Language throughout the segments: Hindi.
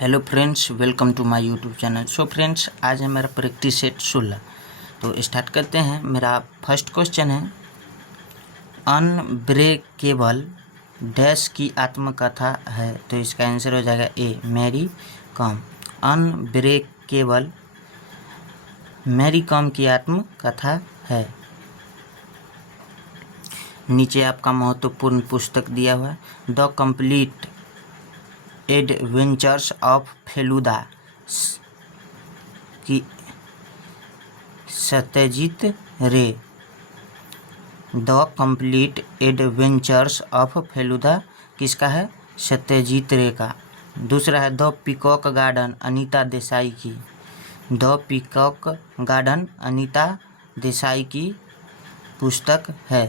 Hello friends, welcome to my YouTube channel. So friends, आज है मेरा प्रैक्टिस सेट 16। तो स्टार्ट करते हैं। मेरा फर्स्ट क्वेश्चन है, अनब्रेकेबल डैश की आत्मकथा है। तो इसका आंसर हो जाएगा ए, मैरी कॉम। अनब्रेकेबल मैरी कॉम की आत्मकथा है। नीचे आपका महत्वपूर्ण पुस्तक दिया हुआ है, the complete adventures of Feluda की Satyajit Ray. The complete adventures of Feluda किसका है? सत्यजीत रे का। दूसरा है the peacock garden, Anita Desai की। The peacock garden Anita Desai की पुस्तक है।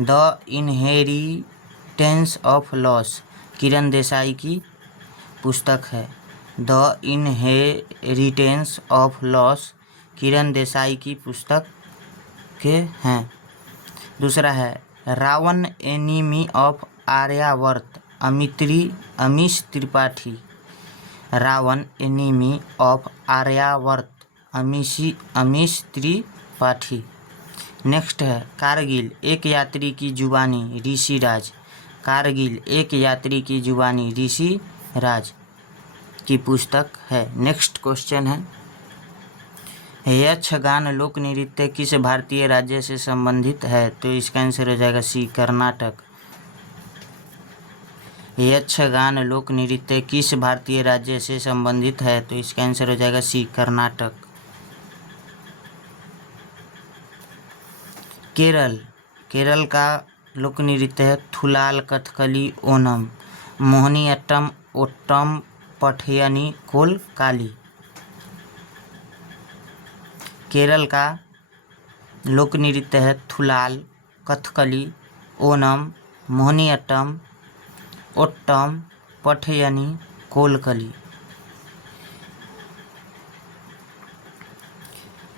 The inheritance of loss Kiran Desai की पुस्तक है। The inheritance of loss Kiran Desai की पुस्तक के हैं। दूसरा है Ravan enemy of Aryavarta, Amish Tripathi. Ravan enemy of Aryavarta, Amish Tripathi. Next है कारगिल एक यात्री की जुबानी, ऋषि राज। कारगिल एक यात्री की जुबानी, ऋषि राज की पुस्तक है। नेक्स्ट क्वेश्चन है, यक्षगान लोक नृत्य किस भारतीय राज्य से संबंधित है? तो इसका आंसर हो जाएगा सी, कर्नाटक। यक्षगान लोक नृत्य किस भारतीय राज्य से संबंधित है? तो इसका आंसर हो जाएगा सी, कर्नाटक। केरल का लोक नृत्य है थुलाल, कथकली, ओनम, मोहिनीअट्टम, ओट्टम, पठयनी, कोलकाली। केरल का लोक नृत्य है थुलाल, कथकली, ओनम, मोहिनीअट्टम, ओट्टम, पठयनी, कोलकली।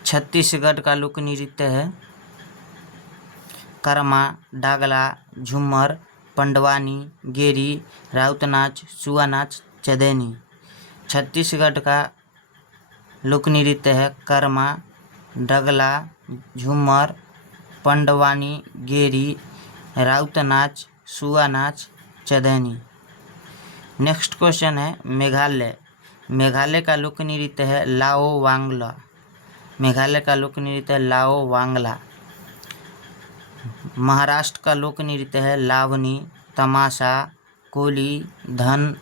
छत्तीसगढ़ का लोक नृत्य है कर्मा, डागला, झूमर, पंडवानी, गेरी, राउत नाच, सुआ नाच, चदैनी। छत्तीसगढ़ का लोक नृत्य है कर्मा, डगला, झूमर, पंडवानी, गेरी, राउत नाच, सुआ नाच, चदैनी। नेक्स्ट क्वेश्चन है मेघालय। मेघालय का लोक नृत्य है लाओ वांगला। मेघालय का लोक नृत्य है लाओ वांगला। महाराष्ट्र का लोक नृत्य है लावनी, तमाशा, कोली, धन,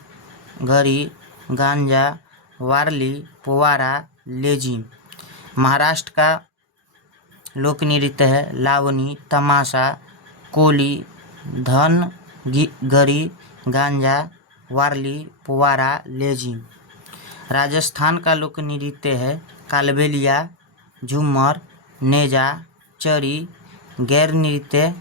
गरी, गांजा, वारली, पोवारा, लेजिम। महाराष्ट्र का लोक नृत्य है लावनी, तमाशा, कोली, धन, गरी, गांजा, वारली, पोवारा, लेजिम। राजस्थान का लोक नृत्य है कालबेलिया, झूमर, नेजा, चरी, गैर नृत्य,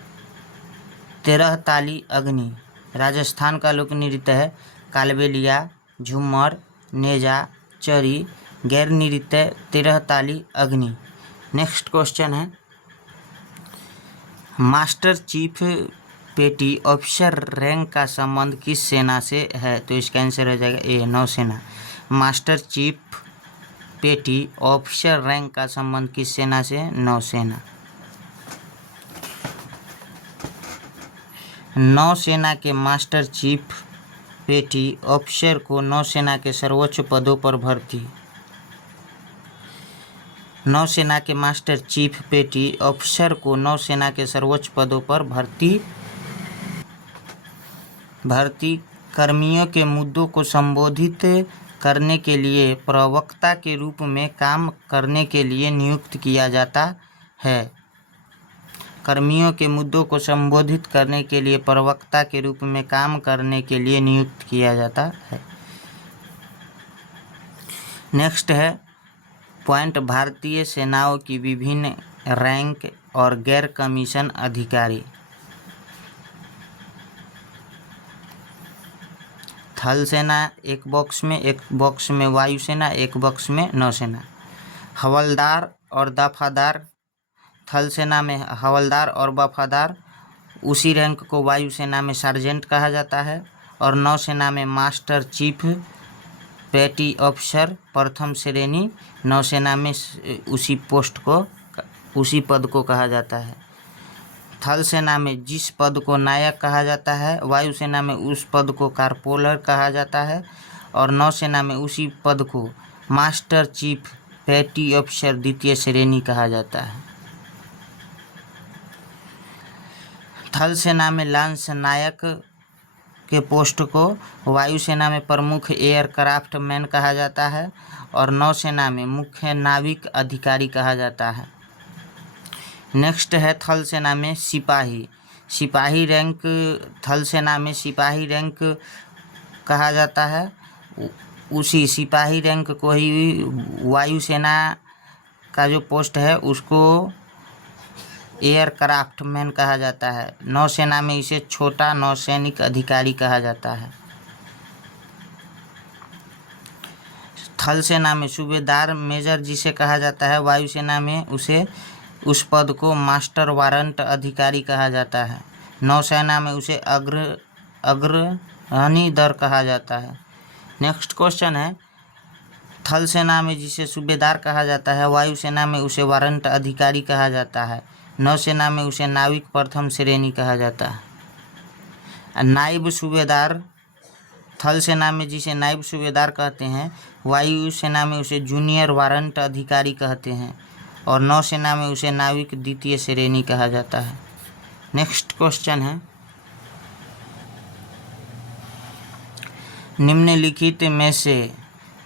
तेरह ताली, अग्नि। राजस्थान का लोक नृत्य है कालबेलिया, झूमर, नेजा, चरी, गैर नृत्य, तेरह ताली, अग्नि। नेक्स्ट क्वेश्चन है मास्टर चीफ पेटी ऑफिसर रैंक का संबंध किस सेना से है? तो इसका आंसर हो जाएगा ए, नौसेना। मास्टर चीफ पेटी ऑफिसर रैंक का संबंध किस सेना से है? नौसेना। नौसेना के मास्टर चीफ पेटी ऑफिसर को नौसेना के सर्वोच्च पदों पर भर्ती। नौसेना के मास्टर चीफ पेटी ऑफिसर को नौसेना के सर्वोच्च पदों पर भर्ती कर्मियों के मुद्दों को संबोधित करने के लिए प्रवक्ता के रूप में काम करने के लिए नियुक्त किया जाता है। कर्मियों के मुद्दों को संबोधित करने के लिए प्रवक्ता के रूप में काम करने के लिए नियुक्त किया जाता है। नेक्स्ट है पॉइंट भारतीय सेनाओं की विभिन्न रैंक और गैर कमीशन अधिकारी। थल सेना एक बॉक्स में वायुसेना, एक बॉक्स में नौसेना। हवलदार और दफादार, थल सेना में हवलदार और वफादार, उसी रैंक को वायुसेना में सार्जेंट कहा जाता है। और नौसेना में मास्टर चीफ पेटी ऑफिसर प्रथम श्रेणी नौसेना में उसी पद को कहा जाता है। थल सेना में जिस पद को नायक कहा जाता है, वायुसेना में उस पद को कारपोलर कहा जाता है और नौसेना में उसी पद को मास्टर चीफ पेटी ऑफिसर द्वितीय श्रेणी कहा जाता है। थल सेना में लांस नायक के पोस्ट को वायुसेना में प्रमुख एयरक्राफ्ट मैन कहा जाता है और नौसेना में मुख्य नाविक अधिकारी कहा जाता है। नेक्स्ट है थल सेना में सिपाही रैंक। थल सेना में सिपाही रैंक कहा जाता है, उसी सिपाही रैंक को ही वायुसेना का जो पोस्ट है उसको एयरक्राफ्ट मैन कहा जाता है। नौसेना में इसे छोटा नौसैनिक अधिकारी कहा जाता है। थल सेना में सूबेदार मेजर जिसे कहा जाता है, वायुसेना में उस पद को मास्टर वारंट अधिकारी कहा जाता है। नौसेना में उसे अग्रणी दर कहा जाता है। नेक्स्ट क्वेश्चन है, थल सेना में जिसे सूबेदार कहा जाता है, वायुसेना में उसे वारंट अधिकारी कहा जाता है, नौसेना में उसे नाविक प्रथम श्रेणी कहा जाता है। नायब सूबेदार, थल सेना में जिसे नायब सूबेदार कहते हैं, वायुसेना में उसे जूनियर वारंट अधिकारी कहते हैं और नौसेना में उसे नाविक द्वितीय श्रेणी कहा जाता है। नेक्स्ट क्वेश्चन है, निम्नलिखित में से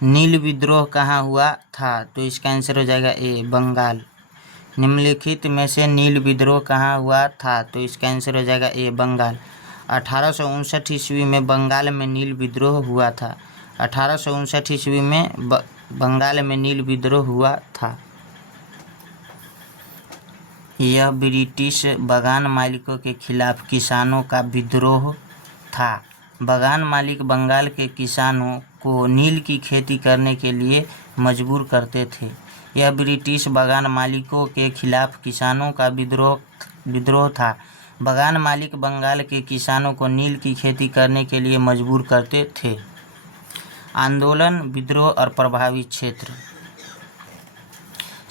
नील विद्रोह कहाँ हुआ था? तो इसका आंसर हो जाएगा ए, बंगाल। निम्नलिखित में से नील विद्रोह कहाँ हुआ था? तो इसका आंसर हो जाएगा ए, बंगाल। 1859 ईस्वी में बंगाल में नील विद्रोह हुआ था। 1859 ईस्वी में बंगाल में नील विद्रोह हुआ था। यह ब्रिटिश बागान मालिकों के खिलाफ किसानों का विद्रोह था। बागान मालिक बंगाल के किसानों को नील की खेती करने के लिए मजबूर करते थे। यह ब्रिटिश बागान मालिकों के खिलाफ किसानों का विद्रोह था। बागान मालिक बंगाल के किसानों को नील की खेती करने के लिए मजबूर करते थे। आंदोलन, विद्रोह और प्रभावित क्षेत्र।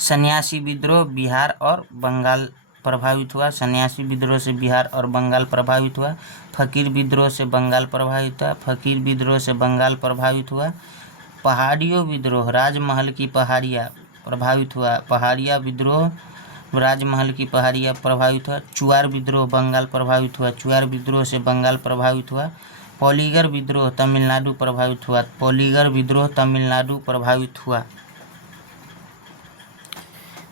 सन्यासी विद्रोह बिहार और बंगाल प्रभावित हुआ। सन्यासी विद्रोह से बिहार और बंगाल प्रभावित हुआ। फकीर विद्रोह से बंगाल प्रभावित हुआ। फकीर विद्रोह से बंगाल प्रभावित हुआ। पहाड़ियों विद्रोह, राजमहल की पहाड़ियाँ प्रभावित हुआ। पहाड़िया विद्रोह, राजमहल की पहाड़ियाँ प्रभावित हुआ। चुआर विद्रोह, बंगाल प्रभावित हुआ। चुआर विद्रोह से बंगाल प्रभावित हुआ। पॉलीगर विद्रोह, तमिलनाडु प्रभावित हुआ। पॉलीगर विद्रोह तमिलनाडु प्रभावित हुआ।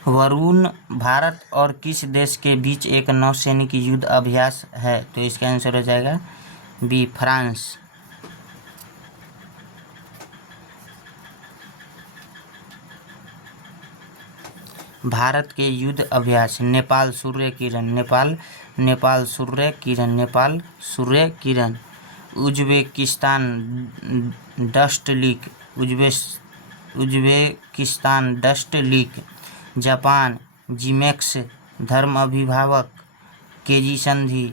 वरुण भारत और किस देश के बीच एक नौसैनिक युद्ध अभ्यास है? तो इसका आंसर हो जाएगा बी, फ्रांस। भारत के युद्ध अभ्यास। Nepal Surya Kiran, Nepal Surya Kiran, Nepal Surya Kiran. Uzbekistan Dustlik, Uzbekistan Dustlik. Japan JIMEX धर्म अभिभावक, केजी संधि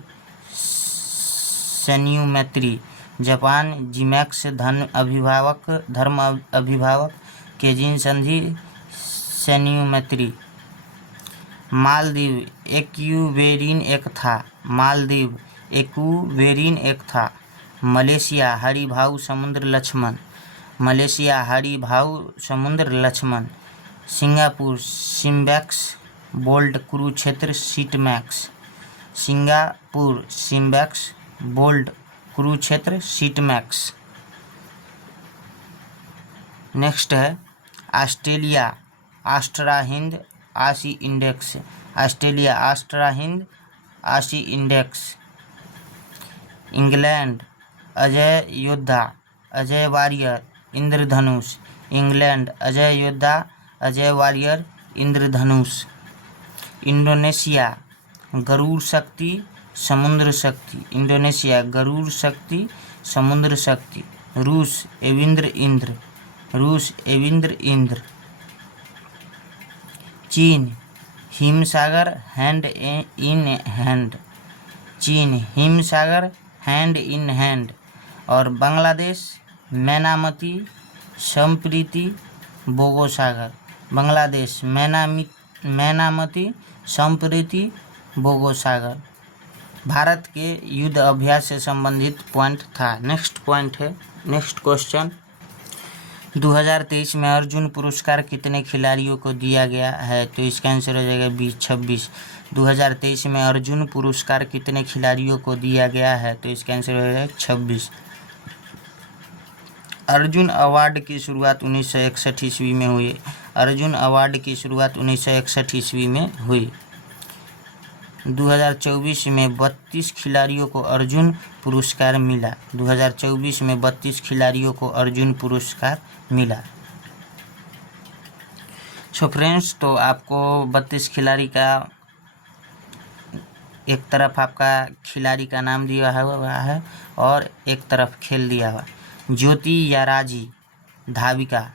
सैन्यू मैत्री। जापान जिमेक्स धर्म अभिभावक, केजिन संधि सैन्यू मैत्री। मालदीव एक्यूवेरिन एक था। मालदीव एक्यूवेरिन एक था। Malaysia Harimau Samudra Lakshman, Malaysia Harimau Samudra Laksamana. Singapore SIMBEX bold Kurukshetra SITMEX, Singapore SIMBEX bold Kurukshetra SITMEX. Next है Australia AustraHind AUSINDEX, Australia AustraHind आशी इंडेक्स। इंग्लैंड अजय योद्धा, अजय वारियर इंद्रधनुष, इंग्लैंड अजय योद्धा, अजय वारियर इंद्रधनुष। इंडोनेशिया गरुड़ शक्ति समुद्र शक्ति, इंडोनेशिया गरुड़ शक्ति समुद्र शक्ति। रूस एविंद्र इंद्र, रूस एविंद्र इंद्र। चीन हिमसागर हैंड इन हैंड, चीन हिमसागर हैंड इन हैंड। और बांग्लादेश मैनामती संप्रीति बोगोसागर। बांग्लादेश मैनामती संप्रीति बोगोसागर। भारत के युद्ध अभ्यास से संबंधित पॉइंट था। नेक्स्ट पॉइंट है, नेक्स्ट क्वेश्चन, 2023 में अर्जुन पुरस्कार कितने खिलाड़ियों को दिया गया है? तो इसका आंसर हो जाएगा 26। 2023 में अर्जुन पुरस्कार कितने खिलाड़ियों को दिया गया है? तो इसका आंसर हो जाएगा 26। अर्जुन अवार्ड की शुरुआत 1961 ईस्वी में हुई। अर्जुन अवार्ड की शुरुआत 1961 ईस्वी में हुई। 2024 में 32 खिलाड़ियों को अर्जुन पुरस्कार मिला। 2024 में 32 खिलाड़ियों को अर्जुन पुरस्कार मिला। सो फ्रेंड्स, तो आपको 32 खिलाड़ी का एक तरफ आपका खिलाड़ी का नाम दिया हुआ है और एक तरफ खेल दिया हुआ। ज्योति याराजी धाविका,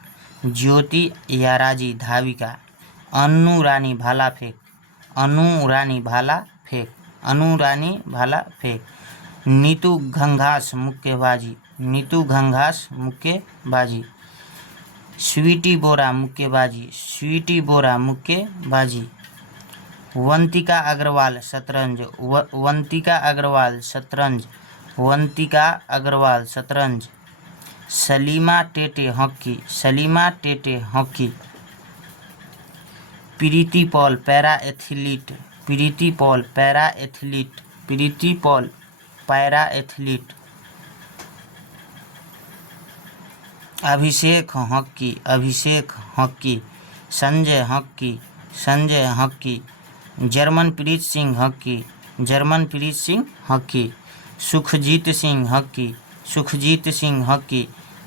ज्योति याराजी धाविका। अनु रानी भाला फेंक, अनु रानी भाला फेंक, अनु रानी भाला फेंक। नीतू घंघास मुक्केबाजी, नीतू घंघास मुक्केबाजी। स्वीटी बोरा मुक्केबाजी, स्वीटी बोरा मुक्केबाजी। वंतिका अग्रवाल शतरंज, वंतिका अग्रवाल शतरंज, वंतिका अग्रवाल शतरंज। Salima Tete hockey, Salima Tete hockey. Preeti Pal para athlete, Preeti Pal para athlete, Preeti Pal para athlete. Abhishek hockey, Abhishek hockey. Sanjay hockey, Sanjay hockey. Jarmanpreet Singh hockey, Jarmanpreet Singh hockey. Sukhjeet Singh hockey, Sukhjeet Singh hockey.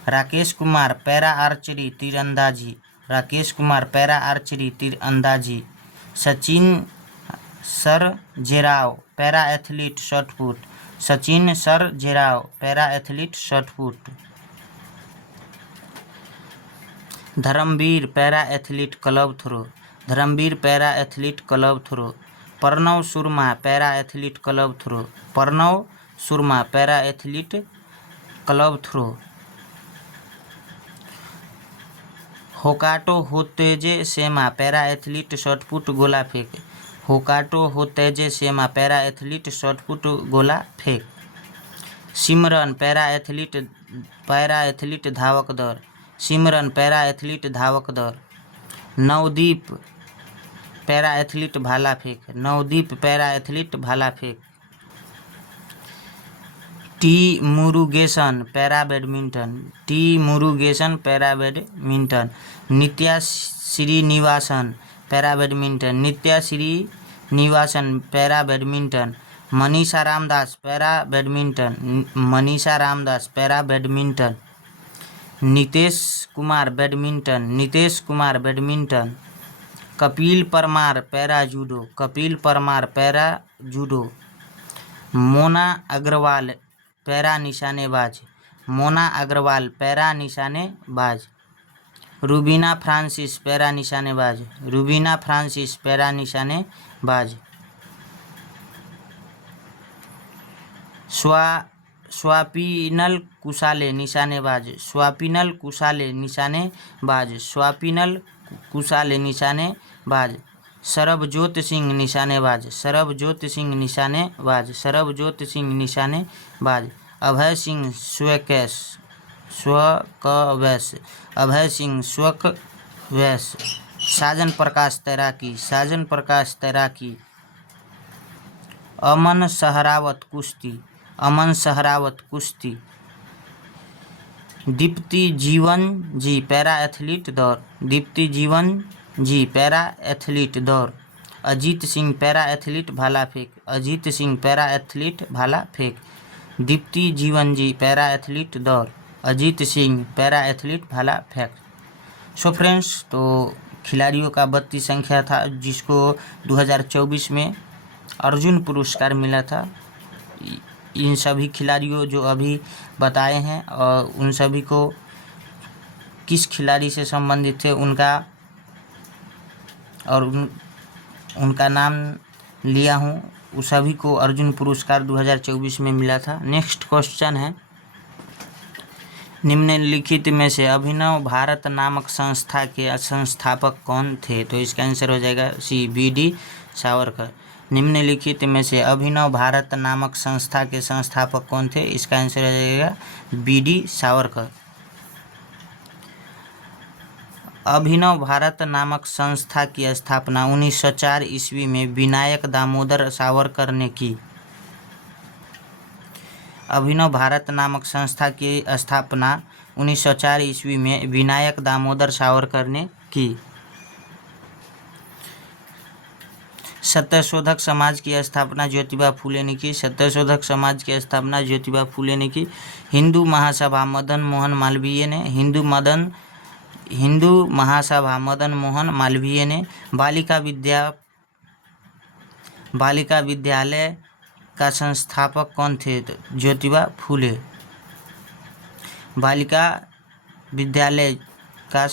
Rakesh Kumar para archery तीरंदाजी, राकेश कुमार पैरा आर्चरी तीरंदाजी। Sachin Sarjerao para athlete shotput, Sachin Sarjerao para athlete shotput. Dharambir para athlete club throw, Dharambir para athlete club throw. Pranav Soorma para athlete club throw, Pranav Soorma para athlete club throw. Hokato Hotozhe Sema para athlete shotput गोला फेंक, Hokato Hotozhe Sema para athlete shotput गोला फेंक। सिमरन पैरा एथलीट धावक दौड़, सिमरन पैरा एथलीट धावक दौड़। नवदीप पैरा एथलीट भाला फेंक, नवदीप पैरा एथलीट भाला फेंक। T Murugesan para badminton, T Murugesan para badminton. Nithya Srinivasan para badminton, Nithya Srinivasan para badminton. Manisha Ramadass para badminton, Manisha Ramadass para badminton. Nitesh Kumar badminton, Nitesh Kumar badminton. Kapil Parmar para judo, Kapil Parmar para judo. Mona Agarwal para निशानेबाज, मोना अग्रवाल पैरा निशानेबाज। रूबीना फ्रांसिस पैरा निशानेबाज, रूबीना फ्रांसिस पैरा निशानेबाज। स्वापिनल कुशाले निशानेबाज, स्वापिनल कुशाले निशानेबाज, स्वापिनल कुशाले निशानेबाज। सरबजोत सिंह निशानेबाज, सरबजोत सिंह निशानेबाज, सरबजोत सिंह निशानेबाज। अभय सिंह स्वकैश, स्वकवैश, अभय सिंह स्वकवैश। साजन प्रकाश तैराकी, साजन प्रकाश तैराकी। अमन सहरावत कुश्ती, अमन सहरावत कुश्ती। दीप्ति जीवन जी पैरा एथलीट दौड़, दीप्ति जीवन जी पैरा एथलीट दौड़। अजीत सिंह पैरा एथलीट भाला फेंक, अजीत सिंह पैरा एथलीट भाला फेंक। दीप्ति जीवन जी पैरा एथलीट दौड़, अजीत सिंह पैरा एथलीट भाला फेंक। सो फ्रेंड्स, तो खिलाड़ियों का 32 संख्या था जिसको 2024 में अर्जुन पुरस्कार मिला था। इन सभी खिलाड़ियों जो अभी बताए हैं और उन सभी को किस खिलाड़ी से संबंधित थे उनका और उनका नाम लिया हूँ। उस सभी को अर्जुन पुरस्कार 2024 में मिला था। नेक्स्ट क्वेश्चन है, निम्नलिखित में से अभिनव भारत नामक संस्था के संस्थापक कौन थे? तो इसका आंसर हो जाएगा सी, बी.डी. सावरकर। निम्नलिखित में से अभिनव भारत नामक संस्था के संस्थापक कौन थे? इसका आंसर हो जाएगा बी.डी. सावरकर। अभिनव भारत नामक संस्था की स्थापना 1904 ईस्वी में विनायक दामोदर सावरकर ने की। अभिनव भारत नामक संस्था की स्थापना 1904 ईस्वी में विनायक दामोदर सावरकर ने की। सत्यशोधक समाज की स्थापना ज्योतिबा फूले ने की। सत्यशोधक समाज की स्थापना ज्योतिबा फूले ने की। हिंदू महासभा मदन मोहन मालवीय ने। हिंदू महासभा मदन मोहन मालवीय ने। बालिका विद्यालय का संस्थापक कौन थे? ज्योतिबा फूले। बालिका विद्यालय का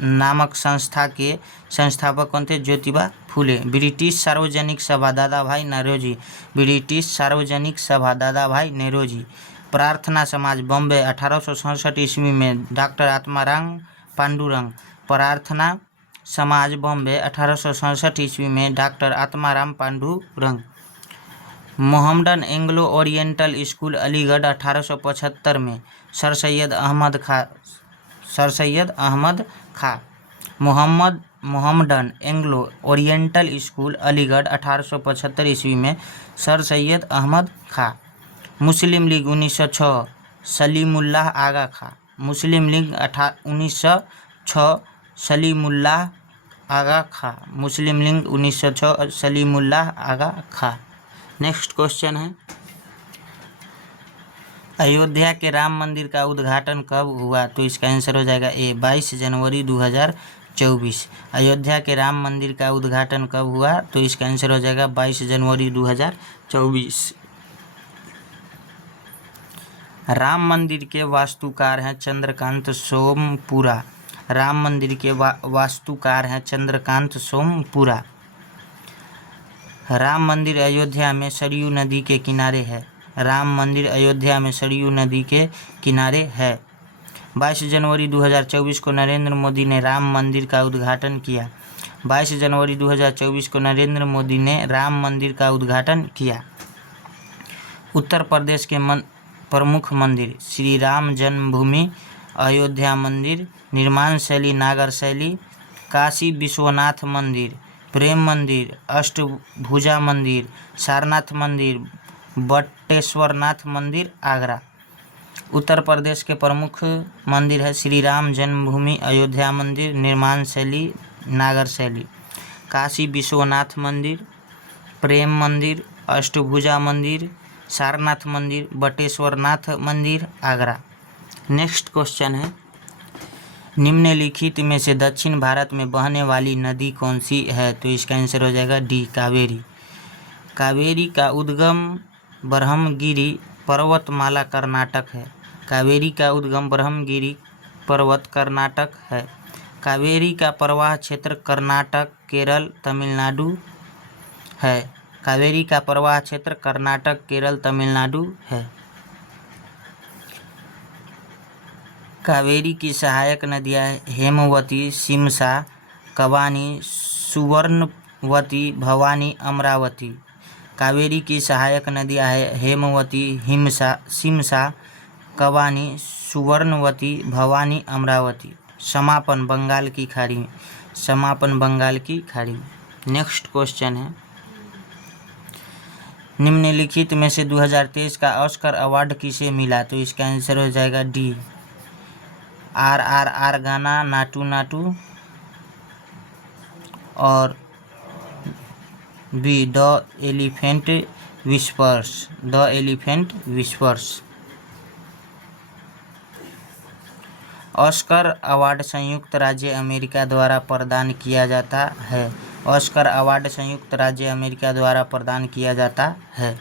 नामक संस्था के संस्थापक कौन थे? ज्योतिबा फूले। ब्रिटिश सार्वजनिक सभा दादाभाई नौरोजी। ब्रिटिश सार्वजनिक सभा दादाभाई नौरोजी। प्रार्थना समाज बॉम्बे 1867 ईस्वी में डॉक्टर आत्माराम पांडुरंग। प्रार्थना समाज बॉम्बे 1867 ईस्वी में doctor Atmaram Pandurang. Mohammedan Anglo Oriental school Aligarh 1875 में sir Syed Ahmad Khan. Mohammedan Anglo Oriental school Aligarh 1875 ईस्वी में sir Syed Ahmad Khan. Muslim League 1906 Salimullah Aga Khan. Muslim League 1906 Salimullah Aga Khan. Muslim League 1906 Salimullah Aga Khan. Next question है, अयोध्या के राम मंदिर का उद्घाटन कब हुआ? तो इसका आंसर हो जाएगा ए, 22 जनवरी 2024। अयोध्या के राम मंदिर का उद्घाटन कब हुआ? तो इसका आंसर हो जाएगा 22 जनवरी 2024। राम मंदिर के वास्तुकार हैं चंद्रकांत सोमपुरा। राम मंदिर के वास्तुकार हैं चंद्रकांत सोमपुरा। राम मंदिर अयोध्या में सरयू नदी के किनारे है। राम मंदिर अयोध्या में सरयू नदी के किनारे है। 22 जनवरी 2024 को नरेंद्र मोदी ने राम मंदिर का उद्घाटन किया। 22 जनवरी 2024 को नरेंद्र मोदी ने राम मंदिर का उद्घाटन किया। उत्तर प्रदेश के प्रमुख मंदिर श्री राम जन्मभूमि, अयोध्या मंदिर, निर्माण शैली नागर शैली, काशी विश्वनाथ मंदिर, प्रेम मंदिर, अष्टभुजा मंदिर, सारनाथ मंदिर, बटेश्वरनाथ मंदिर, आगरा। उत्तर प्रदेश के प्रमुख मंदिर है श्री राम जन्मभूमि, अयोध्या मंदिर, निर्माण शैली नागर शैली, काशी विश्वनाथ मंदिर, प्रेम मंदिर, अष्टभुजा मंदिर, सारनाथ मंदिर, बटेश्वरनाथ मंदिर, आगरा। नेक्स्ट क्वेश्चन है, निम्नलिखित में से दक्षिण भारत में बहने वाली नदी कौन सी है? तो इसका आंसर हो जाएगा डी, कावेरी। कावेरी का उद्गम ब्रह्मगिरी पर्वतमाला कर्नाटक है। कावेरी का उद्गम ब्रह्मगिरी पर्वत कर्नाटक है। कावेरी का प्रवाह क्षेत्र कर्नाटक, केरल, तमिलनाडु है। कावेरी का प्रवाह क्षेत्र कर्नाटक, केरल, तमिलनाडु है। कावेरी की सहायक नदियाँ हेमवती, शिमसा, कबानी, सुवर्णवती, भवानी, अमरावती। कावेरी की सहायक नदियाँ है हेमवती, शिमसा, कबानी, सुवर्णवती, भवानी, अमरावती। समापन बंगाल की खाड़ी में। समापन बंगाल की खाड़ी में। नेक्स्ट क्वेश्चन है, निम्नलिखित में से 2023 का ऑस्कर अवार्ड किसे मिला? तो इसका आंसर हो जाएगा डी, RRR गाना, नाटू नाटू, और B, the elephant whispers. The elephant whispers. Oscar award संयुक्त राज्य अमेरिका द्वारा प्रदान किया जाता है। ऑस्कर अवार्ड संयुक्त राज्य अमेरिका द्वारा प्रदान किया जाता है।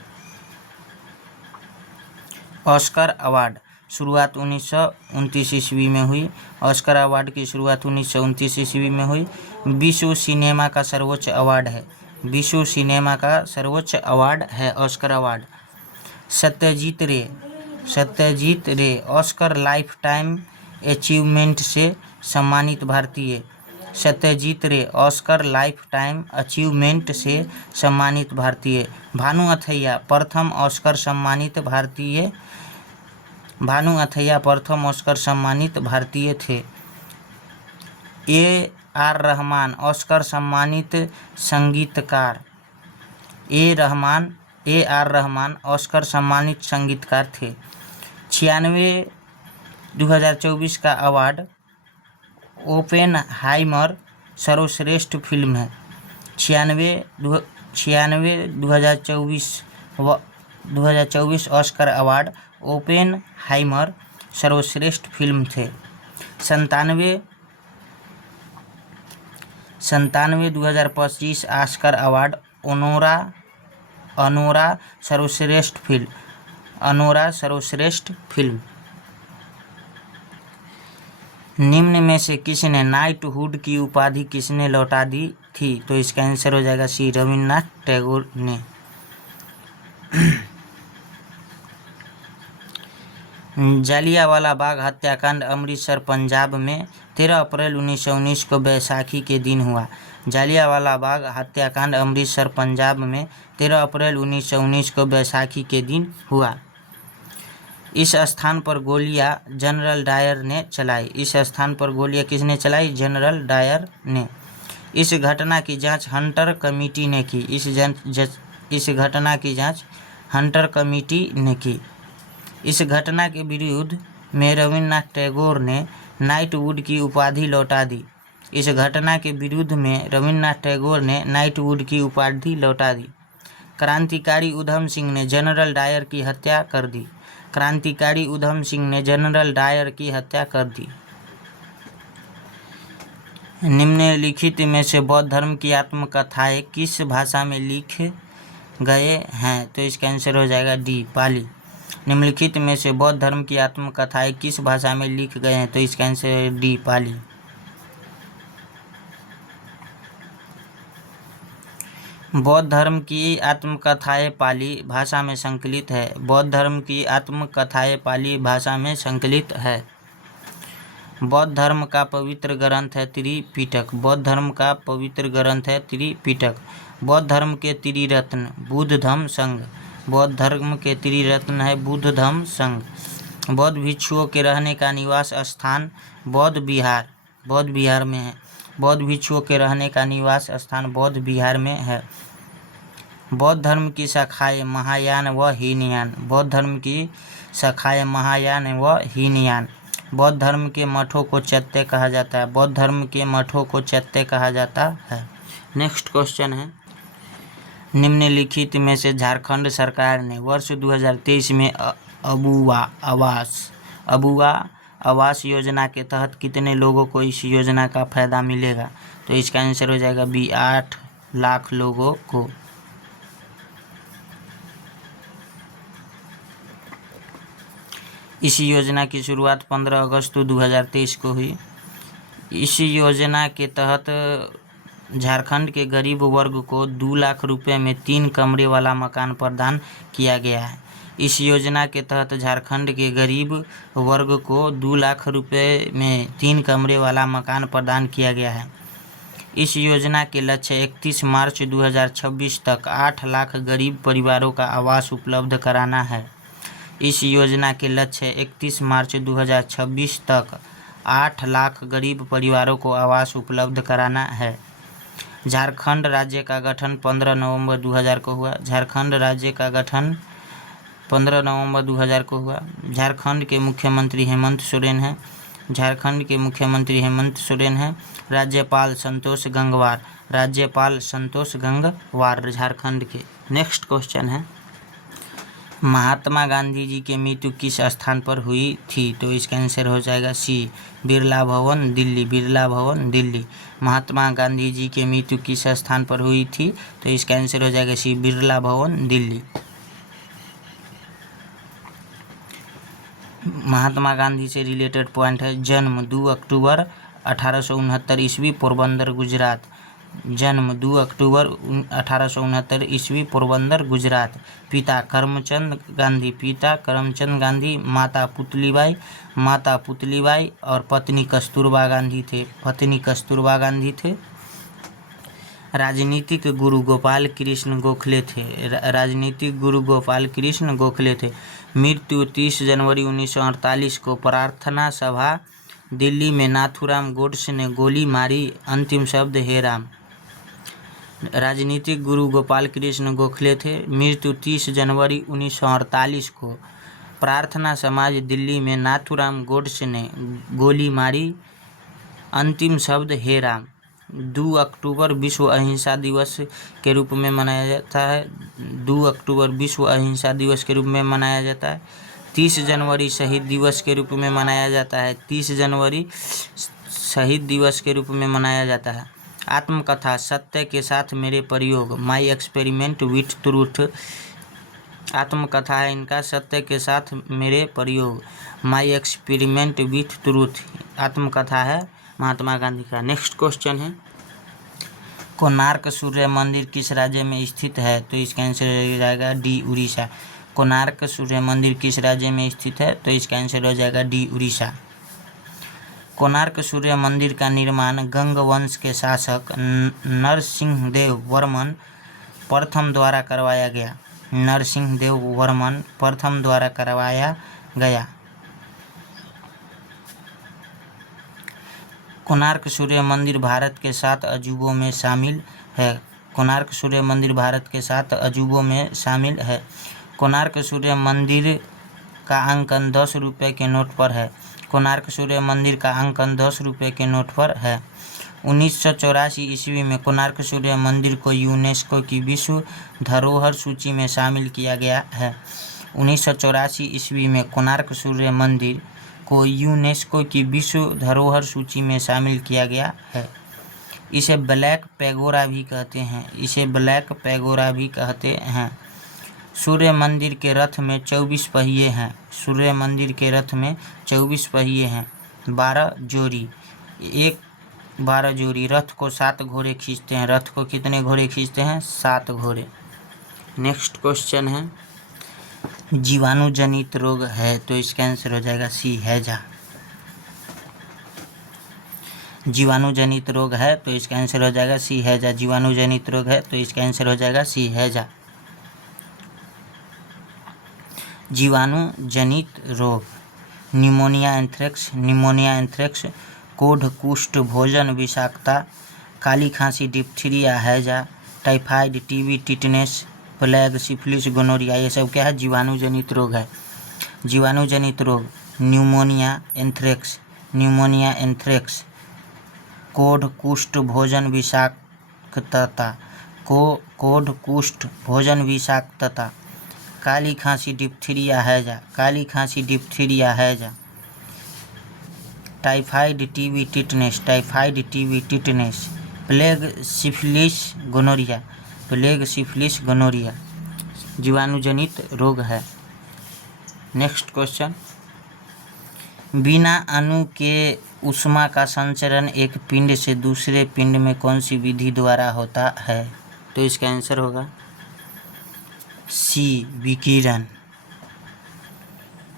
ऑस्कर अवार्ड शुरुआत 1929 ईस्वी में हुई। ऑस्कर अवार्ड की शुरुआत 1929 ईस्वी में हुई। विश्व सिनेमा का सर्वोच्च अवार्ड है। विश्व सिनेमा का सर्वोच्च अवार्ड है ऑस्कर अवार्ड। सत्यजीत रे ऑस्कर लाइफ टाइम अचीवमेंट से सम्मानित भारतीय। सत्यजीत रे ऑस्कर लाइफ टाइम अचीवमेंट से सम्मानित भारतीय। भानु अथैया प्रथम ऑस्कर सम्मानित भारतीय। भानु अथैया प्रथम ऑस्कर सम्मानित भारतीय थे। ए आर रहमान ऑस्कर सम्मानित संगीतकार। ए आर रहमान ऑस्कर सम्मानित संगीतकार थे। 96 2024 का अवार्ड ओपेनहाइमर सर्वश्रेष्ठ फिल्म है। 2024 ऑस्कर अवार्ड ओपेनहाइमर सर्वश्रेष्ठ फिल्म थे। 97 2025 ऑस्कर अवार्ड अनोरा सर्वश्रेष्ठ फिल्म। निम्न में से किसने नाइटहुड की उपाधि किसने लौटा दी थी? तो इसका आंसर हो जाएगा सी, रविन्द्रनाथ टैगोर ने। जालियांवाला बाग हत्याकांड अमृतसर पंजाब में 13 अप्रैल 1919 को बैसाखी के दिन हुआ। जालियांवाला बाग हत्याकांड अमृतसर पंजाब में 13 अप्रैल 1919 को बैसाखी के दिन हुआ। इस स्थान पर गोलियां जनरल डायर ने चलाई। इस स्थान पर गोलियां किसने चलाई? जनरल डायर ने। इस घटना की जांच हंटर कमेटी ने की। इस घटना की जांच हंटर कमेटी ने की। इस घटना के विरुद्ध में रविन्द्रनाथ टैगोर ने नाइटहुड की उपाधि लौटा दी। इस घटना के विरुद्ध में रविन्द्रनाथ टैगोर ने नाइटहुड की उपाधि लौटा दी। क्रांतिकारी उधम सिंह ने जनरल डायर की हत्या कर दी। क्रांतिकारी उधम सिंह ने जनरल डायर की हत्या कर दी। निम्नलिखित में से बौद्ध धर्म की आत्मकथाएं किस भाषा में लिखे गए हैं? तो इसका आंसर हो जाएगा डी, पाली। निम्नलिखित में से बौद्ध धर्म की आत्मकथाएं किस भाषा में लिख गए हैं? तो इसका आंसर है डी, पाली। बौद्ध धर्म की आत्मकथाएं पाली भाषा में संकलित है। बौद्ध धर्म की आत्मकथाएं पाली भाषा में संकलित है। बौद्ध धर्म का पवित्र ग्रंथ है त्रिपिटक। बौद्ध धर्म का पवित्र ग्रंथ है त्रिपिटक। बौद्ध धर्म के त्रिरत्न बुद्ध धम्म संघ। बौद्ध धर्म के त्रिरत्न है बुद्ध धम्म संघ। बौद्ध भिक्षुओं के रहने का निवास स्थान बौद्ध विहार में है। बौद्ध भिक्षुओं के रहने का निवास स्थान बौद्ध विहार में है। बौद्ध धर्म की शाखाएं महायान व हीनयान। बौद्ध धर्म की शाखाएं महायान व हीनयान। बौद्ध धर्म के मठों को चैत्य कहा जाता है। बौद्ध धर्म के मठों को चैत्य कहा जाता है। नेक्स्ट क्वेश्चन है, निम्नलिखित में से झारखंड सरकार ने वर्ष 2023 में अबुआ आवास योजना के तहत कितने लोगों को इस योजना का फायदा मिलेगा? तो इसका आंसर हो जाएगा बी, 8 लाख लोगों को। इस योजना की शुरुआत 15 अगस्त 2023 को हुई। इस योजना के तहत झारखंड के गरीब वर्ग को 2 लाख रुपए में 3 कमरे वाला मकान प्रदान किया गया है। इस योजना के तहत झारखंड के गरीब वर्ग को 2 लाख रुपए में 3 कमरे वाला मकान प्रदान किया गया है। इस योजना के लक्ष्य 31 मार्च 2026 तक 8 लाख गरीब परिवारों का आवास उपलब्ध कराना है। इस योजना के लक्ष्य 31 मार्च 2026 तक 8 लाख गरीब परिवारों को आवास उपलब्ध कराना है। झारखंड राज्य का गठन 15 नवंबर 2000 को हुआ। झारखंड राज्य का गठन 15 नवंबर 2000 को हुआ। झारखंड के मुख्यमंत्री हेमंत सोरेन हैं। झारखंड के मुख्यमंत्री हेमंत सोरेन हैं। राज्यपाल संतोष गंगवार झारखंड के। नेक्स्ट क्वेश्चन है, महात्मा गांधी जी की मृत्यु किस स्थान पर हुई थी? तो इसका आंसर हो जाएगा सी, बिरला भवन दिल्ली। महात्मा गांधी जी की मृत्यु किस स्थान पर हुई थी? तो इसका आंसर हो जाएगा सी, बिरला भवन दिल्ली। महात्मा गांधी से रिलेटेड पॉइंट है, जन्म 2 अक्टूबर 1869 ईस्वी, पोरबंदर गुजरात। जन्म 2 अक्टूबर 1869 ईस्वी, पोरबंदर, गुजरात। पिता करमचंद गांधी, माता पुतलीबाई और पत्नी कस्तूरबा गांधी थे। राजनीतिक गुरु गोपाल कृष्ण गोखले थे। मृत्यु 30 जनवरी 1948 को प्रार्थना सभा, दिल्ली में नाथूराम गोडसे ने गोली मारी। अंतिम शब्द हे राम। राजनीतिक गुरु गोपाल कृष्ण गोखले थे। मृत्यु 30 जनवरी 1948 को प्रार्थना समाज, दिल्ली में नाथूराम गोडसे ने गोली मारी। अंतिम शब्द हे राम। 2 अक्टूबर विश्व अहिंसा दिवस के रूप में मनाया जाता है। 2 अक्टूबर विश्व अहिंसा दिवस के रूप में मनाया जाता है। 30 जनवरी शहीद दिवस के रूप में मनाया जाता है। 30 जनवरी शहीद दिवस के रूप में मनाया जाता है। आत्मकथा, सत्य के साथ मेरे प्रयोग, माई एक्सपेरिमेंट विथ ट्रूथ। आत्मकथा है इनका, सत्य के साथ मेरे प्रयोग, माई एक्सपेरिमेंट विथ ट्रूथ। आत्मकथा है महात्मा गांधी का। नेक्स्ट क्वेश्चन है, कोणार्क सूर्य मंदिर किस राज्य में स्थित है? तो इसका आंसर हो जाएगा डी, उड़ीसा। कोणार्क सूर्य मंदिर किस राज्य में स्थित है? तो इसका आंसर हो जाएगा डी, उड़ीसा। कोणार्क सूर्य मंदिर का निर्माण गंग वंश के शासक नरसिंहदेव वर्मन प्रथम द्वारा करवाया गया। नरसिंहदेव वर्मन प्रथम द्वारा करवाया गया। कोणार्क सूर्य मंदिर भारत के 7 अजूबों में शामिल है। कोणार्क सूर्य मंदिर भारत के 7 अजूबों में शामिल है। कोणार्क सूर्य मंदिर का अंकन 10 रुपये के नोट पर है। कोणार्क सूर्य मंदिर का अंकन 10 रुपये के नोट पर है। 1984 ईस्वी में कोणार्क सूर्य मंदिर को यूनेस्को की विश्व धरोहर सूची में शामिल किया गया है। 1984 ईस्वी में कोणार्क सूर्य मंदिर को यूनेस्को की विश्व धरोहर सूची में शामिल किया गया है। इसे ब्लैक पैगोडा भी कहते हैं। सूर्य मंदिर के रथ में 24 पहिए हैं। सूर्य मंदिर के रथ में 24 पहिए हैं। 12 जोड़ी। रथ को 7 घोड़े खींचते हैं। रथ को कितने घोड़े खींचते हैं? 7 घोड़े। नेक्स्ट क्वेश्चन है, जीवाणु जनित रोग है, तो इसका आंसर हो जाएगा सी, हैजा। जीवाणु जनित रोग है तो इसका आंसर हो जाएगा सी, हैजा। जीवाणु जनित रोग है तो इसका आंसर हो जाएगा सी, हैजा। जीवाणु जनित रोग, निमोनिया एंथ्रेक्स, कोढ़, कुष्ठ, भोजन विषाक्तता, काली खांसी, डिप्थीरिया, हैजा, typhoid, TB, tetanus, plague, syphilis, gonorrhoea, ये सब क्या है? जीवाणु जनित रोग है। जीवाणु जनित रोग, न्यूमोनिया एंथ्रेक्स, कोढ़, कुष्ठ, भोजन विषाक्तता, काली खांसी, डिप्थीरिया, हैजा, typhoid, TB, tetanus, plague, syphilis, gonorrhoea, जीवाणु जनित रोग है। नेक्स्ट क्वेश्चन, बिना अणु के ऊष्मा का संचरण एक पिंड से दूसरे पिंड में कौन सी विधि द्वारा होता है? तो इसका आंसर होगा सी, विकिरण।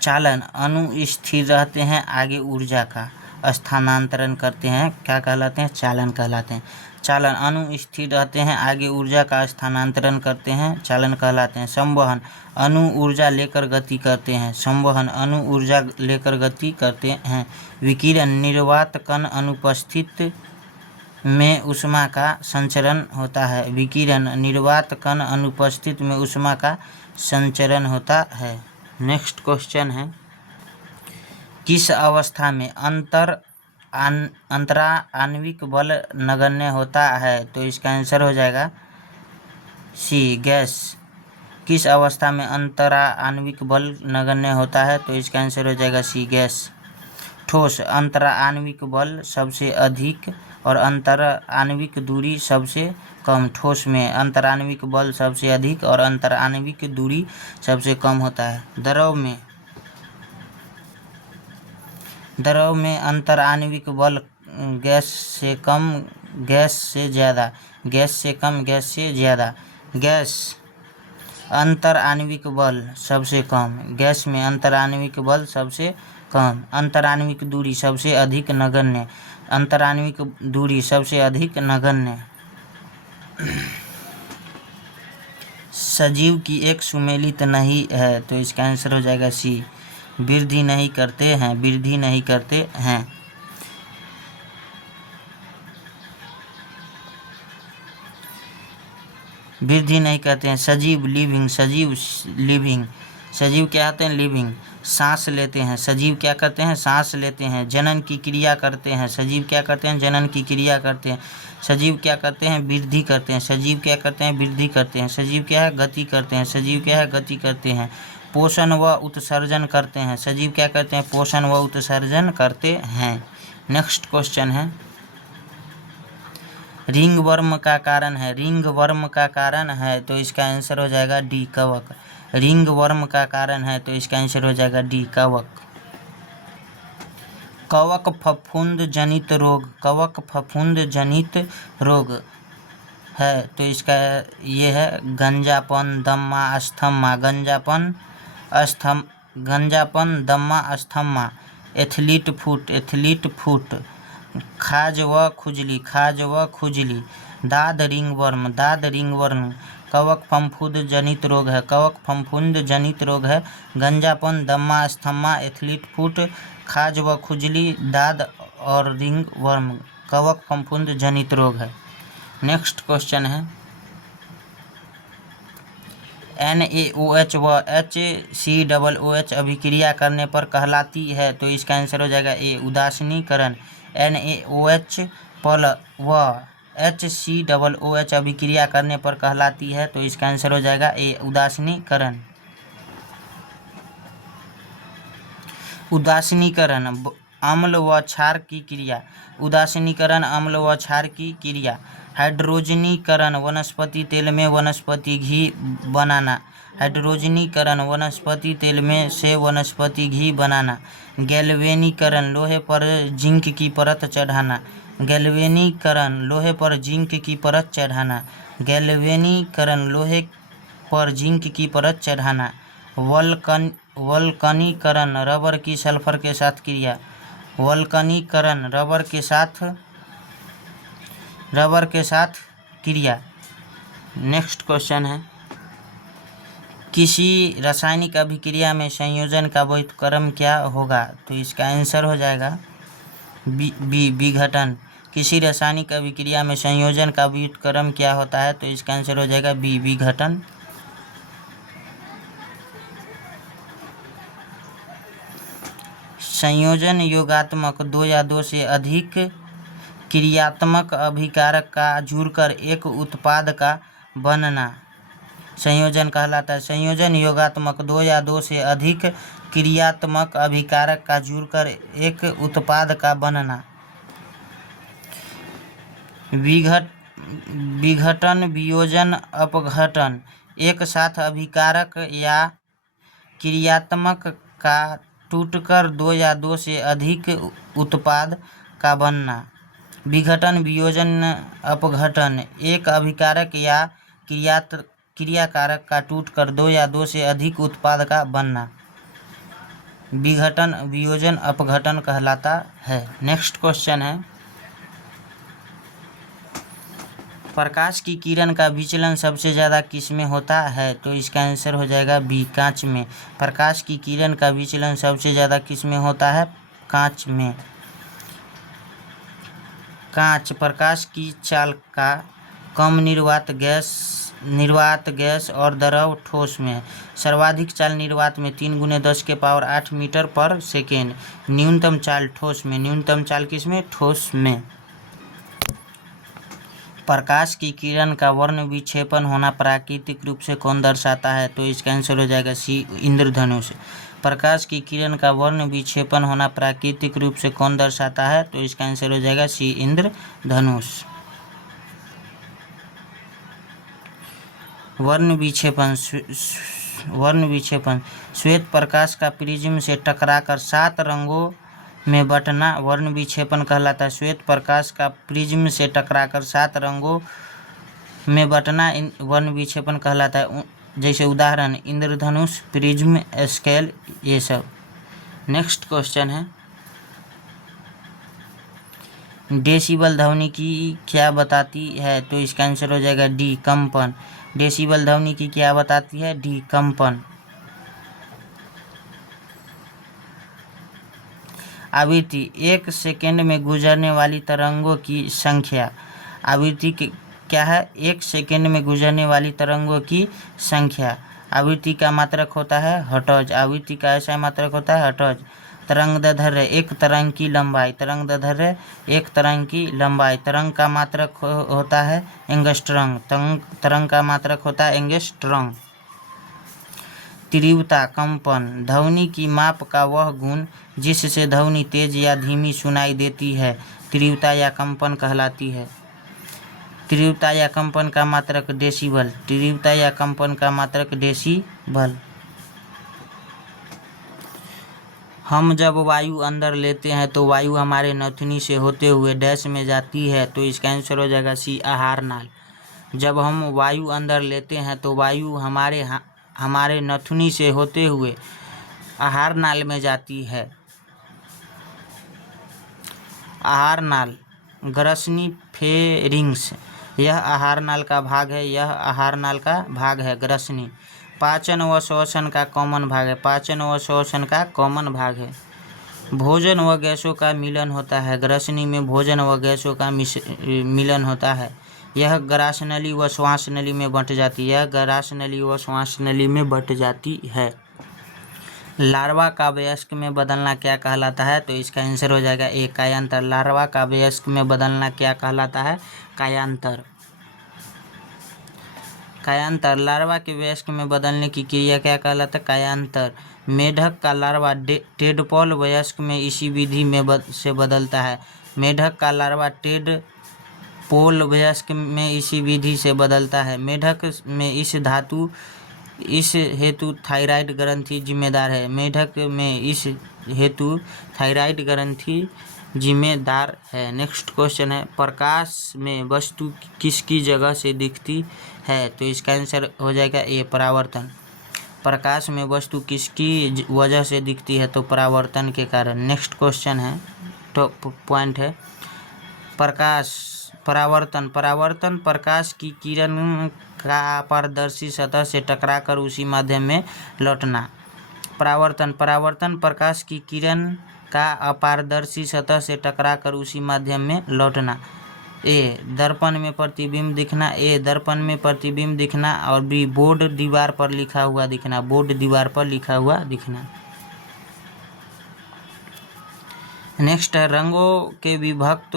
चालन, अणु स्थिर रहते हैं, आगे ऊर्जा का स्थानांतरण करते हैं, क्या कहलाते हैं? चालन कहलाते हैं। चालन, अणु स्थिर रहते हैं, आगे ऊर्जा का स्थानांतरण करते हैं, चालन कहलाते हैं। संवहन, अणु ऊर्जा लेकर गति करते हैं। विकिरण, निर्वात कण अनुपस्थित में ऊष्मा का संचरण होता है। नेक्स्ट क्वेश्चन है, किस अवस्था में अंतरा आणविक बल नगण्य होता है? तो इसका आंसर हो जाएगा सी, गैस। किस अवस्था में अंतरा आणविक बल नगण्य होता है? तो इसका आंसर हो जाएगा सी, गैस। ठोस, अंतरा आणविक बल सबसे अधिक और अंतरा आणविक दूरी सबसे कम। ठोस में अंतरा आणविक बल सबसे अधिक और अंतरा आणविक दूरी सबसे कम होता है। द्रव में अंतर आणविक बल गैस से कम, गैस से ज़्यादा, गैस से कम, गैस से ज़्यादा। गैस अंतर आणविक बल सबसे कम, गैस में अंतर आणविक बल सबसे कम। अंतर आणविक दूरी सबसे अधिक नगण्य, अंतर आणविक दूरी सबसे अधिक नगण्य। सजीव की एक सुमेलित नहीं है, तो इसका आंसर हो जाएगा सी, वृद्धि नहीं करते हैं, वृद्धि नहीं करते हैं। वृद्धि नहीं करते हैं। सजीव लिविंग, सजीव लिविंग, सजीव क्या होते हैं? लिविंग। सांस लेते हैं, सजीव क्या करते हैं? सांस लेते हैं। जनन की क्रिया करते हैं, सजीव क्या करते हैं? जनन की क्रिया करते हैं। सजीव क्या करते हैं? वृद्धि करते हैं, सजीव क्या करते हैं? वृद्धि करते हैं। सजीव क्या है? गति करते हैं, सजीव क्या है? गति करते हैं। पोषण व उत्सर्जन करते हैं, सजीव क्या करते हैं? पोषण व उत्सर्जन करते हैं। नेक्स्ट क्वेश्चन है, रिंग वर्म का कारण है, रिंग वर्म का कारण है, तो इसका आंसर हो जाएगा डी, कवक। रिंग वर्म का कारण है, तो इसका आंसर हो जाएगा डी, कवक। कवक फफूंद जनित रोग, कवक फफूंद जनित रोग है, तो इसका ये है गंजापन, दम्मा, अस्थमा। गंजापन, गंजापन, दम्मा, asthma. Athlete foot, athlete foot. खाज व खुजली, खाज व खुजली। दाद रिंगवर्म, दाद रिंगवर्म। कवक फफूंद जनित रोग है, कवक फफूंद जनित रोग है। गंजापन, दम्मा, अस्थमा, एथलीट फुट, खाज व खुजली, दाद और रिंगवर्म कवक फफूंद जनित रोग है। नेक्स्ट क्वेश्चन है, NaOH व HCOOH अभिक्रिया करने पर कहलाती है, तो इसका आंसर हो जाएगा ए, उदासीनीकरण। NaOH व HCOOH अभिक्रिया करने पर कहलाती है, तो इसका आंसर हो जाएगा ए, उदासीनीकरण। उदासीनीकरण अम्ल व क्षार की क्रिया, उदासीनीकरण अम्ल व क्षार की क्रिया। हाइड्रोजनीकरण वनस्पति तेल में वनस्पति घी बनाना, हाइड्रोजनीकरण वनस्पति तेल में से वनस्पति घी बनाना। गैल्वेनीकरण लोहे पर जिंक की परत चढ़ाना, गैल्वेनीकरण लोहे पर जिंक की परत चढ़ाना, गैल्वेनीकरण लोहे पर जिंक की परत चढ़ाना। वल्कनीकरण रबर की सल्फर के साथ क्रिया, वल्कनीकरण रबर के साथ क्रिया। नेक्स्ट क्वेश्चन है, किसी रासायनिक अभिक्रिया में संयोजन का व्युत्क्रम क्या होगा, तो इसका आंसर हो जाएगा बी, विघटन। किसी रासायनिक अभिक्रिया में संयोजन का व्युत्क्रम क्या होता है, तो इसका आंसर हो जाएगा बी, विघटन। संयोजन योगात्मक दो या दो से अधिक क्रियात्मक अभिकारक का जुड़कर एक उत्पाद का बनना संयोजन कहलाता है। संयोजन योगात्मक दो या दो से अधिक क्रियात्मक अभिकारक का जुड़कर एक उत्पाद का बनना। विघटन, वियोजन, अपघटन एक साथ अभिकारक या क्रियात्मक का टूटकर दो या दो से अधिक उत्पाद का बनना। विघटन, वियोजन, अपघटन एक अभिकारक या क्रियाकारक का टूटकर दो या दो से अधिक उत्पाद का बनना विघटन, वियोजन, अपघटन कहलाता है। नेक्स्ट क्वेश्चन है, प्रकाश की किरण का विचलन सबसे ज़्यादा किस में होता है, तो इसका आंसर हो जाएगा बी, कांच में। प्रकाश की किरण का विचलन सबसे ज़्यादा किस में होता है? कांच में। कांच प्रकाश की चाल का कम निर्वात गैस और द्रव ठोस में। सर्वाधिक चाल निर्वात में 3×10⁸ मीटर पर सेकेंड। न्यूनतम चाल ठोस में, न्यूनतम चाल किस में? ठोस में। प्रकाश की किरण का वर्ण विक्षेपण होना प्राकृतिक रूप से कौन दर्शाता है, तो इसका आंसर हो जाएगा सी, इंद्रधनुष। प्रकाश की किरण का वर्ण विक्षेपण होना प्राकृतिक रूप से कौन दर्शाता है, तो इसका आंसर हो जाएगा सी, इंद्रधनुष। वर्ण विक्षेपण श्वेत प्रकाश का प्रिज्म से टकराकर 7 रंगों में बंटना वर्ण विक्षेपण कहलाता है। श्वेत प्रकाश का प्रिज्म से टकराकर 7 रंगों में बंटना वर्ण विक्षेपण कहलाता है। जैसे उदाहरण इंद्रधनुष, प्रिज्म, स्केल, ये सब। नेक्स्ट क्वेश्चन है, डेसिबल ध्वनि की क्या बताती है? तो इसका आंसर हो जाएगा डी, कंपन। डेसिबल ध्वनि की क्या बताती है? डी, कंपन। आवृत्ति, 1 सेकेंड में गुजरने वाली तरंगों की संख्या। आवृत्ति क्या है? 1 सेकेंड में गुजरने वाली तरंगों की संख्या। आवृत्ति का मात्रक होता है हर्ट्ज। आवृत्ति का ऐसा मात्रक होता है हर्ट्ज। तरंगदैर्ध्य, एक तरंग की लंबाई। तरंगदैर्ध्य, एक तरंग की लंबाई। तरंग का मात्रक होता है एंगस्ट्रॉम। तरंग का मात्रक होता है एंगस्ट्रॉम। तीव्रता, कंपन, ध्वनि की माप का वह गुण जिससे ध्वनि तेज या धीमी सुनाई देती है तीव्रता या कंपन कहलाती है। तीव्रता या कंपन का मात्रक डेसिबल। तीव्रता या कंपन का मात्रक डेसिबल। हम जब वायु अंदर लेते हैं तो वायु हमारे नथुनी से होते हुए डैश में जाती है, तो इसका आंसर हो जाएगा सी, आहार नाल। जब हम वायु अंदर लेते हैं तो वायु हमारे नथुनी से होते हुए आहार नाल में जाती है। आहार नाल, ग्रसनी फेरिंग्स, यह आहार नाल का भाग है। यह आहार नाल का भाग है ग्रसनी। पाचन व श्वसन का कॉमन भाग है। पाचन व श्वसन का कॉमन भाग है। भोजन व गैसों का मिलन होता है। ग्रसनी में भोजन व गैसों का मिलन होता है। यह ग्रासनली व श्वासनली में बंट जाती है। यह ग्रासनली व श्वासनली में बंट जाती है। लार्वा का वयस्क में बदलना क्या कहलाता है? तो इसका आंसर हो जाएगा ए, कायांतर। लार्वा का वयस्क में बदलना क्या कहलाता है? कायांतर। कायांतर, लार्वा के वयस्क में बदलने की क्रिया क्या कहलाता है? कायांतर। मेढक का लार्वा टेडपोल वयस्क में इसी विधि में से बदलता है। मेढक का लार्वा टेडपोल वयस्क में इसी विधि से बदलता है। मेढक में इस हेतु थायराइड ग्रंथि जिम्मेदार है। मेढक में इस हेतु थायराइड ग्रंथि जिम्मेदार है। नेक्स्ट क्वेश्चन है, प्रकाश में वस्तु किसकी जगह से दिखती है? तो इसका आंसर हो जाएगा ए, परावर्तन। प्रकाश में वस्तु किसकी वजह से दिखती है? तो परावर्तन के कारण। नेक्स्ट क्वेश्चन है, टॉप पॉइंट है, परावर्तन। परावर्तन प्रकाश की किरण का अपारदर्शी सतह से टकराकर उसी माध्यम में लौटना। परावर्तन प्रकाश की किरण का अपारदर्शी सतह से टकराकर उसी माध्यम में लौटना। ए, दर्पण में प्रतिबिंब दिखना। ए, दर्पण में प्रतिबिंब दिखना। और बी, बोर्ड दीवार पर लिखा हुआ दिखना। बोर्ड दीवार पर लिखा हुआ दिखना। नेक्स्ट है, रंगों के विभक्त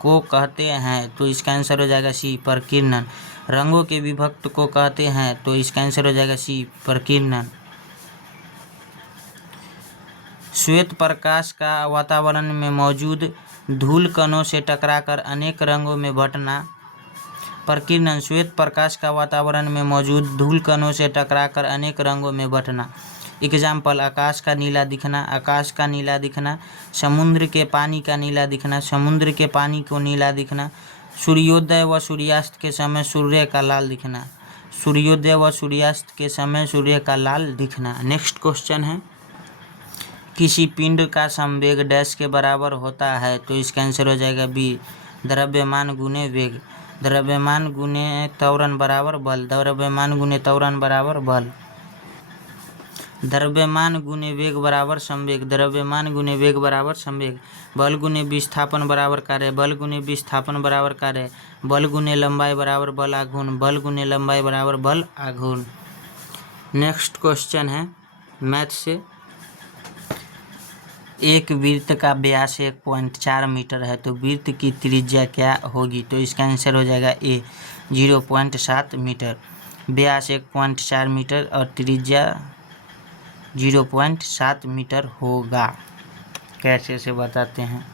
को कहते हैं? तो इसका आंसर हो जाएगा सी, प्रकीर्णन। रंगों के विभक्त को कहते हैं? तो इसका आंसर हो जाएगा सी, प्रकीर्णन। श्वेत प्रकाश का वातावरण में मौजूद धूल कणों से टकराकर अनेक रंगों में बंटना। प्रकीर्णन, श्वेत प्रकाश का वातावरण में मौजूद धूल कणों से टकराकर अनेक रंगों में बंटना। एग्जाम्पल, आकाश का नीला दिखना। आकाश का नीला दिखना। समुद्र के पानी का नीला दिखना। समुद्र के पानी को नीला दिखना। सूर्योदय व सूर्यास्त के समय सूर्य का लाल दिखना। सूर्योदय व सूर्यास्त के समय सूर्य का लाल दिखना। नेक्स्ट क्वेश्चन है, किसी पिंड का संवेग डैश के बराबर होता है? तो इसका आंसर हो जाएगा बी, द्रव्यमान गुने वेग। द्रव्यमान गुने त्वरण बराबर बल। द्रव्यमान गुने त्वरण बराबर बल। द्रव्यमान गुने वेग बराबर संवेग। द्रव्यमान गुने वेग बराबर संवेग। बल गुने विस्थापन बराबर कार्य। बल गुने विस्थापन बराबर कार्य। बल गुने लंबाई बराबर बल आघूर्ण। बल गुने लंबाई बराबर बल आघूर्ण। नेक्स्ट क्वेश्चन है मैथ से, एक वृत्त का व्यास 1.4 मीटर है, तो वृत्त की त्रिज्या क्या होगी? तो इसका आंसर हो जाएगा ए, 0.7 मीटर। व्यास 1.4 मीटर और त्रिज्या 0.7 मीटर होगा। कैसे से बताते हैं,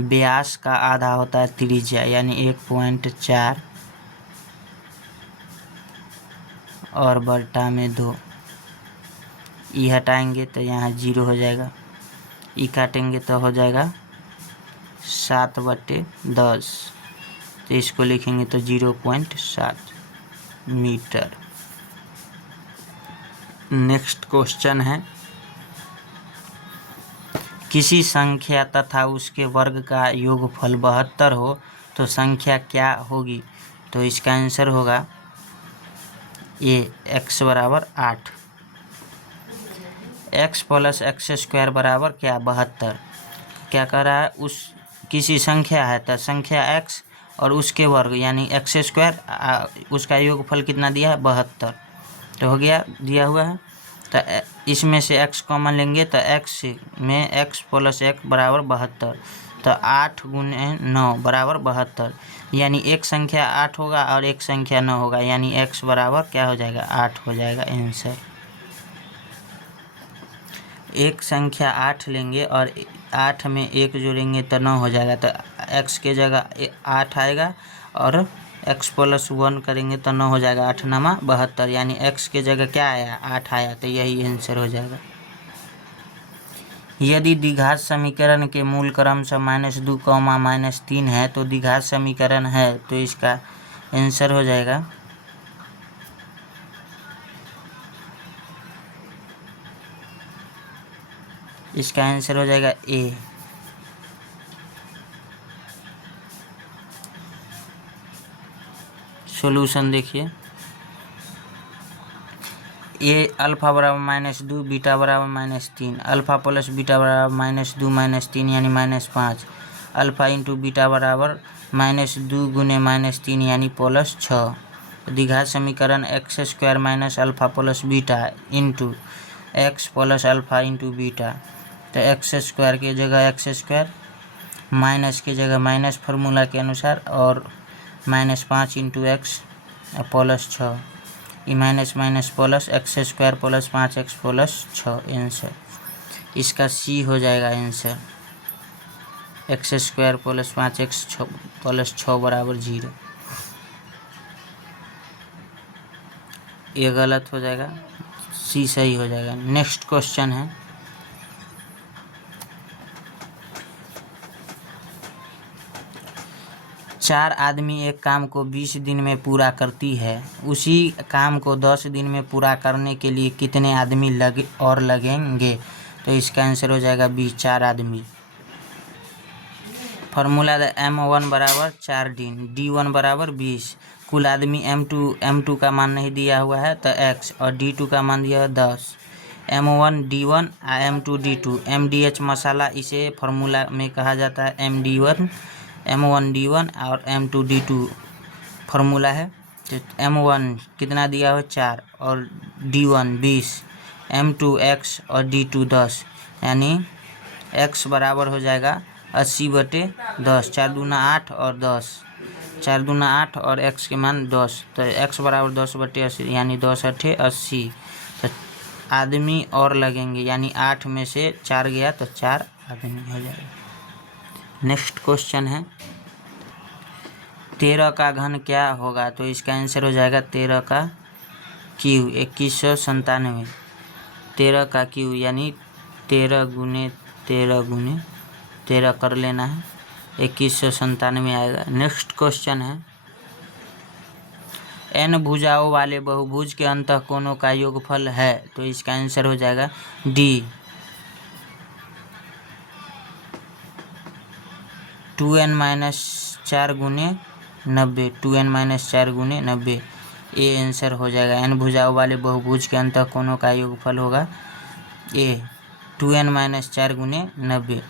व्यास का आधा होता है त्रिज्या, यानी 1.4 और बटा में 2, ये हटाएंगे तो यहाँ 0 हो जाएगा। ई काटेंगे तो हो जाएगा 7/10, तो इसको लिखेंगे तो 0.7 मीटर। नेक्स्ट क्वेश्चन है, किसी संख्या तथा उसके वर्ग का योगफल 72 हो तो संख्या क्या होगी? तो इसका आंसर होगा ए, x बराबर 8। x प्लस एक्स स्क्वायर बराबर क्या? 72। क्या कह रहा है? उस किसी संख्या है तो संख्या x और उसके वर्ग यानी एक्स स्क्वायर, उसका योगफल कितना दिया है? 72। तो हो गया, दिया हुआ है। तो इसमें से x कॉमन लेंगे तो x में x प्लस एक बराबर 72, तो 8 गुने 9 बराबर 72, यानी एक संख्या 8 होगा और एक संख्या 9 होगा, यानी x बराबर क्या हो जाएगा? 8 हो जाएगा आंसर। एक संख्या 8 लेंगे और 8 में 1 जोड़ेंगे तो 9 हो जाएगा, तो x के जगह 8 आएगा और x प्लस 1 करेंगे तो 9 हो जाएगा, 8 9 72, यानी x के जगह क्या आया? 8 आया, तो यही आंसर हो जाएगा। यदि द्विघात समीकरण के मूल क्रमशः -2, -3 है तो द्विघात समीकरण है, तो इसका आंसर हो जाएगा ए। सॉल्यूशन देखिए, ए अल्फा बराबर -2, बीटा बराबर -3, अल्फा प्लस बीटा बराबर -2 -3 यानी -5, अल्फा इंटू बीटा बराबर -2 गुने -3 यानी +6। द्विघात समीकरण x square minus alpha plus beta into x plus alpha into beta, तो एक्स स्क्वायर की जगह एक्स स्क्वायर, माइनस की जगह माइनस फार्मूला के अनुसार, और -5 इंटू एक्स प्लस 6, ई minus minus plus x square plus 5x plus 6 answer. इसका सी हो जाएगा answer, x square plus 5x plus 6 बराबर 0। ये गलत हो जाएगा, सी सही हो जाएगा। नेक्स्ट क्वेश्चन है, चार आदमी एक काम को 20 दिन में पूरा करती है, उसी काम को 10 दिन में पूरा करने के लिए कितने आदमी लगेंगे? तो इसका आंसर हो जाएगा बी, 4 आदमी। फार्मूला M1 बराबर 4 दिन, D1 बराबर 20, कुल आदमी M2 का मान नहीं दिया हुआ है तो x, और D2 का मान दिया है 10, M1 D1 M2 D2, MDH मसाला इसे फार्मूला में कहा जाता है, M1 D1 और M2 D2 फार्मूला है। तो M1 कितना दिया हो? 4, और D1 20, M2 x और D2 10, यानी x बराबर हो जाएगा 80/10, 4 दूना 8 और 10, 4 दूना 8 और x के मान 10, तो x बराबर 10/80, यानी 10 8 80। तो आदमी और लगेंगे, यानी 8 में से 4 गया तो 4 आदमी हो जाएगा। नेक्स्ट क्वेश्चन है, 13 का घन क्या होगा? तो इसका आंसर हो जाएगा 13 का क्यू, 2197। 13 का क्यू यानी 13 गुने 13 गुने 13 कर लेना है, 2197 आएगा। नेक्स्ट क्वेश्चन है, n भुजाओं वाले बहुभुज के अंतःकोणों का योगफल है, तो इसका आंसर हो जाएगा डी, 2n-4 गुने 90, 2n-4 गुने 90, ए आंसर हो जाएगा। n भुजाओं वाले बहुभुज के अंतःकोणों का योगफल होगा ए, 2n-4 गुने 90।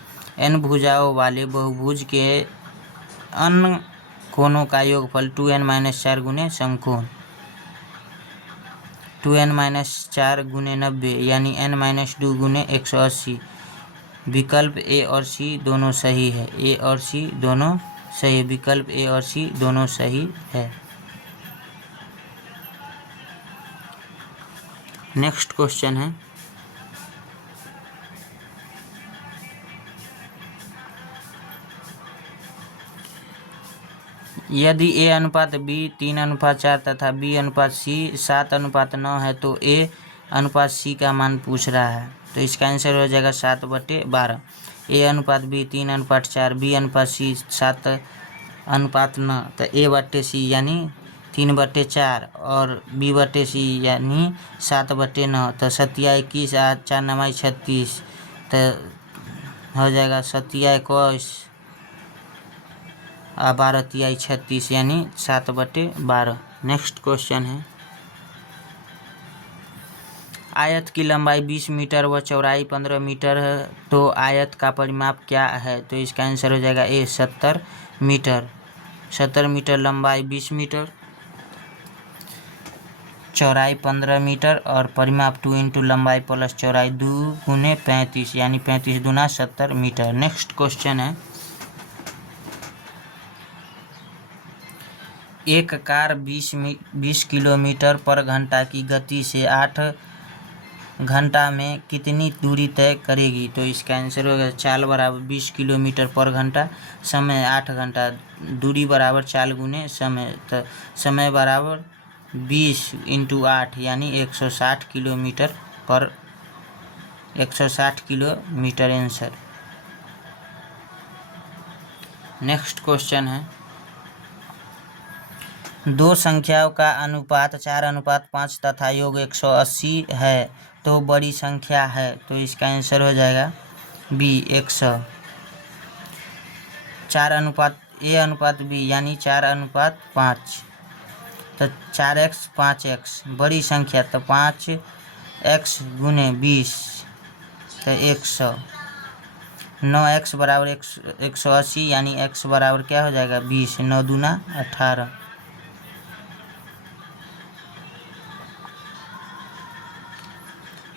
n भुजाओं वाले बहुभुज के अन्य कोणों का योगफल 2n-4 गुने समकोण, 2n-4 गुने 90 यानी n-2 गुने 180। विकल्प ए और सी दोनों सही है, ए और सी दोनों सही, विकल्प ए और सी दोनों सही है। नेक्स्ट क्वेश्चन है, यदि A अनुपात B 3:4 तथा B अनुपात C 7:9 है तो A अनुपात सी का मान पूछ रहा है, तो इसका आंसर हो जाएगा 7/12। ए अनुपात बी 3/4, बी अनुपात सी 7/9, तो A/C यानी 3/4 और B/C यानी 7/9, तो 7×21 4 9 36, तो हो जाएगा 7×21 12×3 36 यानी 7/12। नेक्स्ट क्वेश्चन है, आयत की लंबाई 20 मीटर व चौड़ाई 15 मीटर है, तो आयत का परिमाप क्या है? तो इसका आंसर हो जाएगा ए 70 मीटर। 70 मीटर लंबाई 20 मीटर, चौड़ाई 15 मीटर और परिमाप 2 इंटू लंबाई प्लस चौड़ाई 2 गुने 35 यानी 35 दूना 70 मीटर। नेक्स्ट क्वेश्चन है, एक कार 20 किलोमीटर पर घंटा की गति से 8 घंटा में कितनी दूरी तय करेगी? तो इसका आंसर होगा चाल बराबर 20 किलोमीटर पर घंटा, समय 8 घंटा, दूरी बराबर चाल गुने समय, तो समय बराबर 20 इंटू 8 यानी 160 किलोमीटर पर 160 किलोमीटर आंसर। नेक्स्ट क्वेश्चन है, दो संख्याओं का अनुपात 4/5 तथा योग 180 है, तो बड़ी संख्या है। तो इसका आंसर हो जाएगा बी 100। 4:A/B यानी 4:5, तो 4x 5x बड़ी संख्या, तो 5x गुने 20, तो 100। 9x बराबर 180 यानी x बराबर क्या हो जाएगा 20, 9 दूना 18।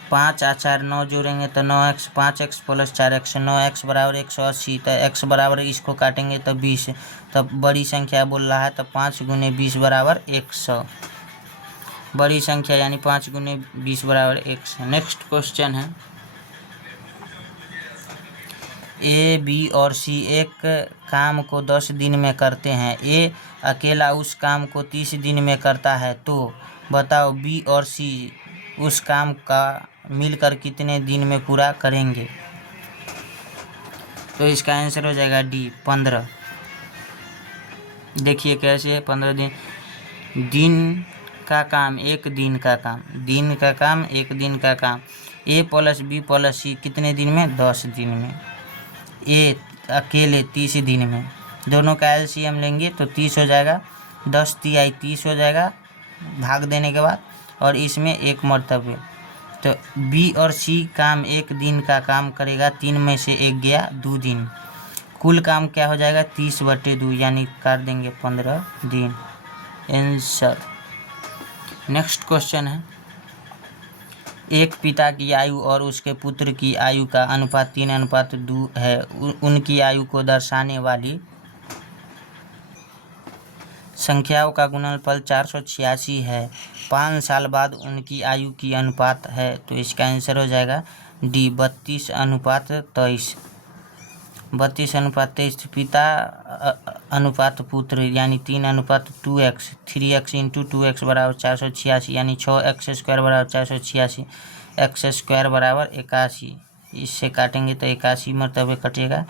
5 और 4 9 जोड़ेंगे तो 9x, 5x plus 4x, 9x बराबर 180, तो x बराबर इसको काटेंगे तो 20, तब बड़ी संख्या बोल रहा है, तो 5 गुने 20 बराबर 100। बड़ी संख्या यानी 5 गुने 20 बराबर 100। नेक्स्ट क्वेश्चन है, ए बी और सी एक काम को 10 दिन में करते हैं, ए अकेला उस काम को 30 दिन में करता है, तो बताओ बी और सी उस काम का मिलकर कितने दिन में पूरा करेंगे? तो इसका आंसर हो जाएगा डी 15। देखिए कैसे है 15 दिन, दिन का काम एक दिन का काम, दिन का काम एक दिन का काम। ए प्लस बी प्लस सी कितने दिन में? 10 दिन में। ए अकेले 30 दिन में। दोनों का एलसीएम लेंगे तो 30 हो जाएगा, 10 तिहाई 30 हो जाएगा भाग देने के बाद, और इसमें एक मरतबे। तो बी और सी काम एक दिन का काम करेगा, 3 में से एक गया 2 दिन, कुल काम क्या हो जाएगा 30/2 यानी कर देंगे 15 दिन आंसर। नेक्स्ट क्वेश्चन है, एक पिता की आयु और उसके पुत्र की आयु का अनुपात 3:2 है, उनकी आयु को दर्शाने वाली संख्याओं का गुणनफल 486 है, 5 साल बाद उनकी आयु की अनुपात है। तो इसका आंसर हो जाएगा डी 32:23। 32:23 पिता अनुपात पुत्र यानी 3:2x, 3x इंटू 2x बराबर 486 यानी 6x² बराबर 486, x² बराबर 81। इससे काटेंगे तो 81 मरतबे कटेगा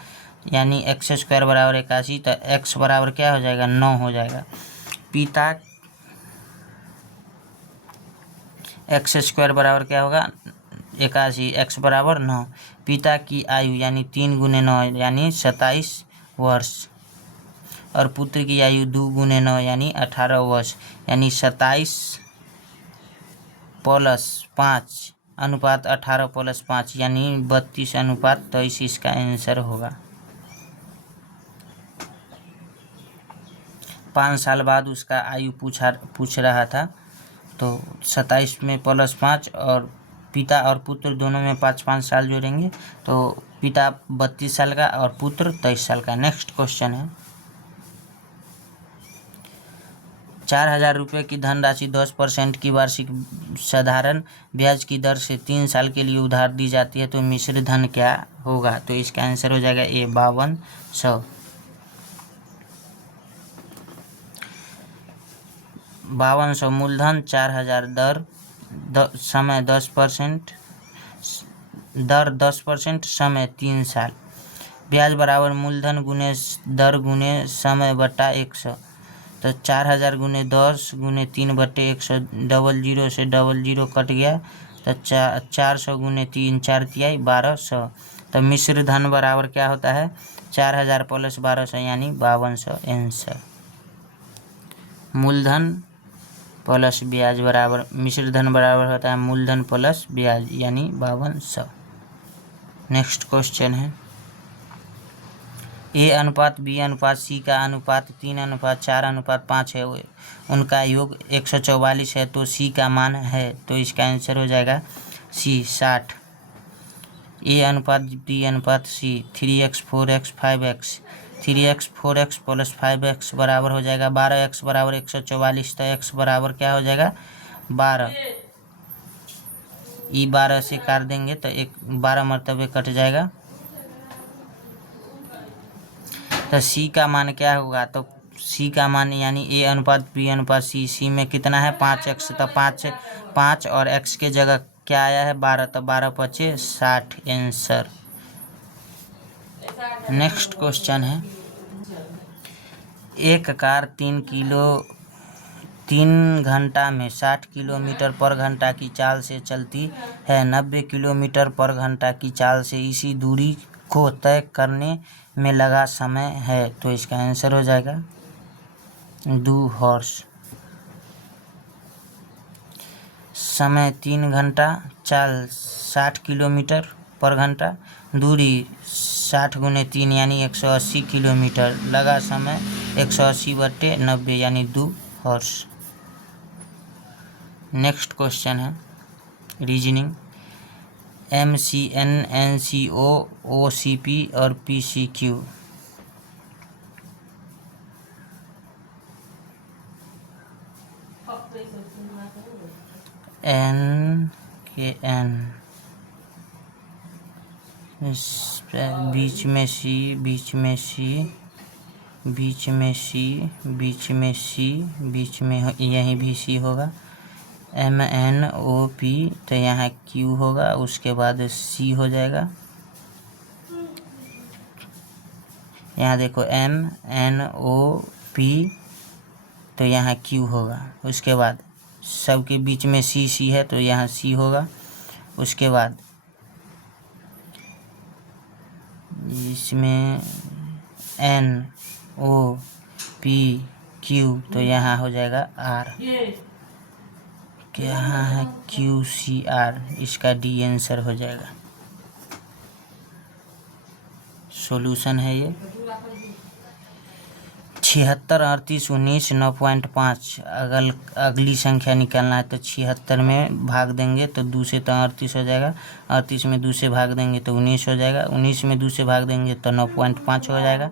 यानी x² बराबर 81, तो x बराबर क्या हो जाएगा 9 हो जाएगा। पिता x² बराबर क्या होगा 81, x बराबर 9। पिता की आयु यानी 3 गुने 9 यानी 27 वर्ष, और पुत्र की आयु 2 गुने 9 यानी 18 वर्ष, यानी 27 प्लस 5 अनुपात 18 प्लस 5 यानी 32:23 इसका आंसर होगा। 5 साल बाद उसका आयु पूछ रहा था, तो 27 में प्लस 5 और पिता और पुत्र दोनों में 5-5 साल जोड़ेंगे, तो पिता 32 साल का और पुत्र 23 साल का। नेक्स्ट क्वेश्चन है, 4,000 रुपये की धनराशि 10% की वार्षिक साधारण ब्याज की दर से 3 साल के लिए उधार दी जाती है, तो मिश्र धन क्या होगा? तो इसका आंसर हो जाएगा ए 5200। 5200 मूलधन, 4,000 दर समय 10%, दर 10%, समय 3 साल। ब्याज बराबर मूलधन गुने दर गुने समय बटा 100। तो 4000 गुने 10 गुने 3/100, 00 से 00 कट गया तो 400 गुने 3, 4 तिहाई 1200। तो मिश्र धन बराबर क्या होता है? 4000 प्लस 1200 यानी 5200 आंसर। मूलधन प्लस ब्याज बराबर मिश्र धन बराबर होता है मूलधन प्लस ब्याज यानी 5200। नेक्स्ट क्वेश्चन है A अनुपात B अनुपात C का अनुपात 3:4:5 है, उनका योग 144 है, तो C का मान है, तो इसका आंसर हो जाएगा C 60। A अनुपात B अनुपात C 3x 4x 5x, 3x 4x plus 5x बराबर हो जाएगा 12x बराबर 144, तो x बराबर क्या हो जाएगा 12। 12 से काट देंगे तो 12 मरतबे कट जाएगा। तो C का मान क्या होगा? तो C का मान यानी A अनुपात B अनुपात C में कितना है 5x, तो 5 और x के जगह क्या आया है 12, तो 12 पचे 60 आंसर। नेक्स्ट क्वेश्चन है एक कार 3 घंटा में 60 किलोमीटर पर घंटा की चाल से चलती है, 90 किलोमीटर पर घंटा की चाल से इसी दूरी को तय करने में लगा समय है, तो इसका आंसर हो जाएगा 2 हॉर्स। समय 3 घंटा, चाल 60 किलोमीटर पर घंटा, दूरी 60 गुने 3 यानी 180 किलोमीटर, लगा समय 180/90 यानी 2 हॉर्स। नेक्स्ट क्वेश्चन है रीजनिंग MCN, NCO, OCP और PCQ। N के N, बीच में C, बीच में C, बीच में C, बीच में C, बीच में यहीं भी C होगा। MNOP, तो यहाँ Q होगा, उसके बाद C हो जाएगा। यहाँ देखो MNOP, तो यहाँ Q होगा, उसके बाद सबके बीच में C है, तो यहाँ C होगा। उसके बाद इसमें NOPQ, तो यहाँ हो जाएगा R, यहाँ है QCR, इसका D आंसर हो जाएगा। सॉल्यूशन है ये 76, 38, 19, 9.5। अगली संख्या निकालना है तो 76 में भाग देंगे तो 2 से 38 हो जाएगा, 38 में 2 से भाग देंगे तो 19 हो जाएगा, 19 में 2 से भाग देंगे तो 9.5 हो जाएगा,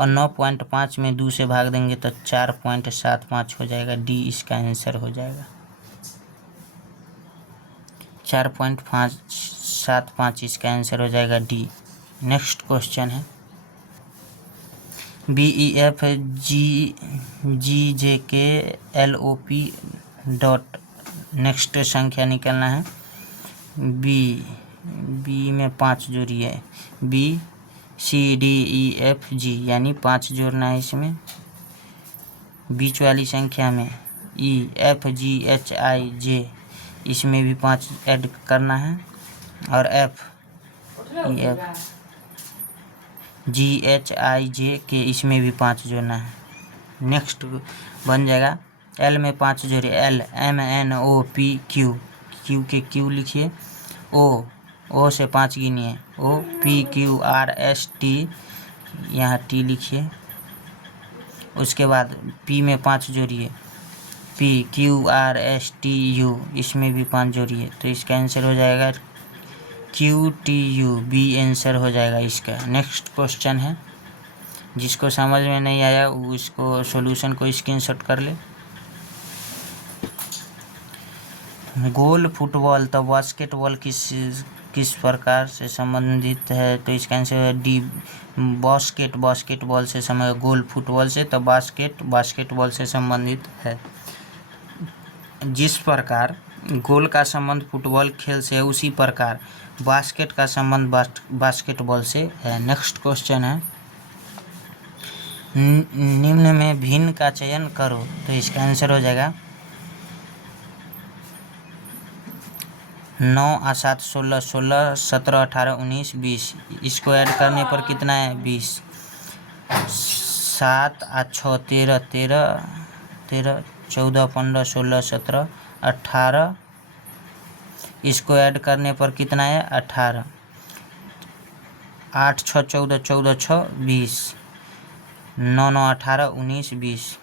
और 9.5 में 2 से भाग देंगे तो 4.75 हो जाएगा। डी इसका आंसर हो जाएगा। 4.575 इसका आंसर हो जाएगा डी। नेक्स्ट क्वेश्चन है BEF GJK LOP dot. Next संख्या निकालना है। बी में 5 जोड़िए, BCDEFG यानी 5 जोड़ना है इसमें। बीच वाली संख्या में EFGHIJ, इसमें भी 5 ऐड करना है, और FGHIJ के इसमें भी 5 जोड़ना है। नेक्स्ट बन जाएगा L में 5 जोड़े, L MNOPQ, Q के Q लिखिए, O से 5 गिनिए, OPQRST, यहाँ T लिखिए। उसके बाद P में 5 जोड़िए, PQRSTU, इसमें भी 5 जोड़िए, तो इसका आंसर हो जाएगा QTU, बी आंसर हो जाएगा इसका। नेक्स्ट क्वेश्चन है, जिसको समझ में नहीं आया वो इसको सॉल्यूशन को स्क्रीनशॉट कर ले। गोल फुटबॉल तो बास्केटबॉल किस प्रकार से संबंधित है, तो इसका आंसर है डी, बास्केटबॉल से संबंधित। गोल फुटबॉल से तो बास्केटबॉल से संबंधित है। जिस प्रकार गोल का संबंध फुटबॉल खेल से है, उसी प्रकार बास्केट का संबंध बास्केटबॉल से है। नेक्स्ट क्वेश्चन है, निम्न में भिन्न का चयन करो। तो इसका आंसर हो जाएगा 9 और 7 16, 16 17 18 19 20। इसको ऐड करने पर कितना है 20। 7 और 6 13, 13 13 14 15 16 17 18। इसको ऐड करने पर कितना है 18। 8 6 14, 14 6 20, 9 9 18 19 20।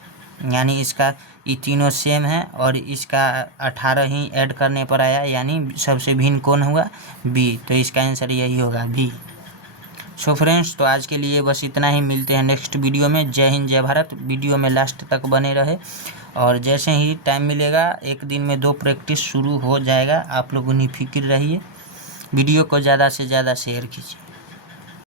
यानी इसका ये तीनों सेम है और इसका 18 ही ऐड करने पर आया, यानी सबसे भिन्न कौन हुआ बी। तो इसका आंसर यही होगा बी। सो फ्रेंड्स, तो आज के लिए बस इतना ही। मिलते हैं नेक्स्ट वीडियो में। जय हिंद जय भारत। वीडियो में लास्ट तक बने रहे और जैसे ही टाइम मिलेगा 1 दिन में 2 प्रैक्टिस शुरू हो जाएगा। आप लोग निफिक्र रहिए। वीडियो को ज़्यादा से ज़्यादा शेयर कीजिए।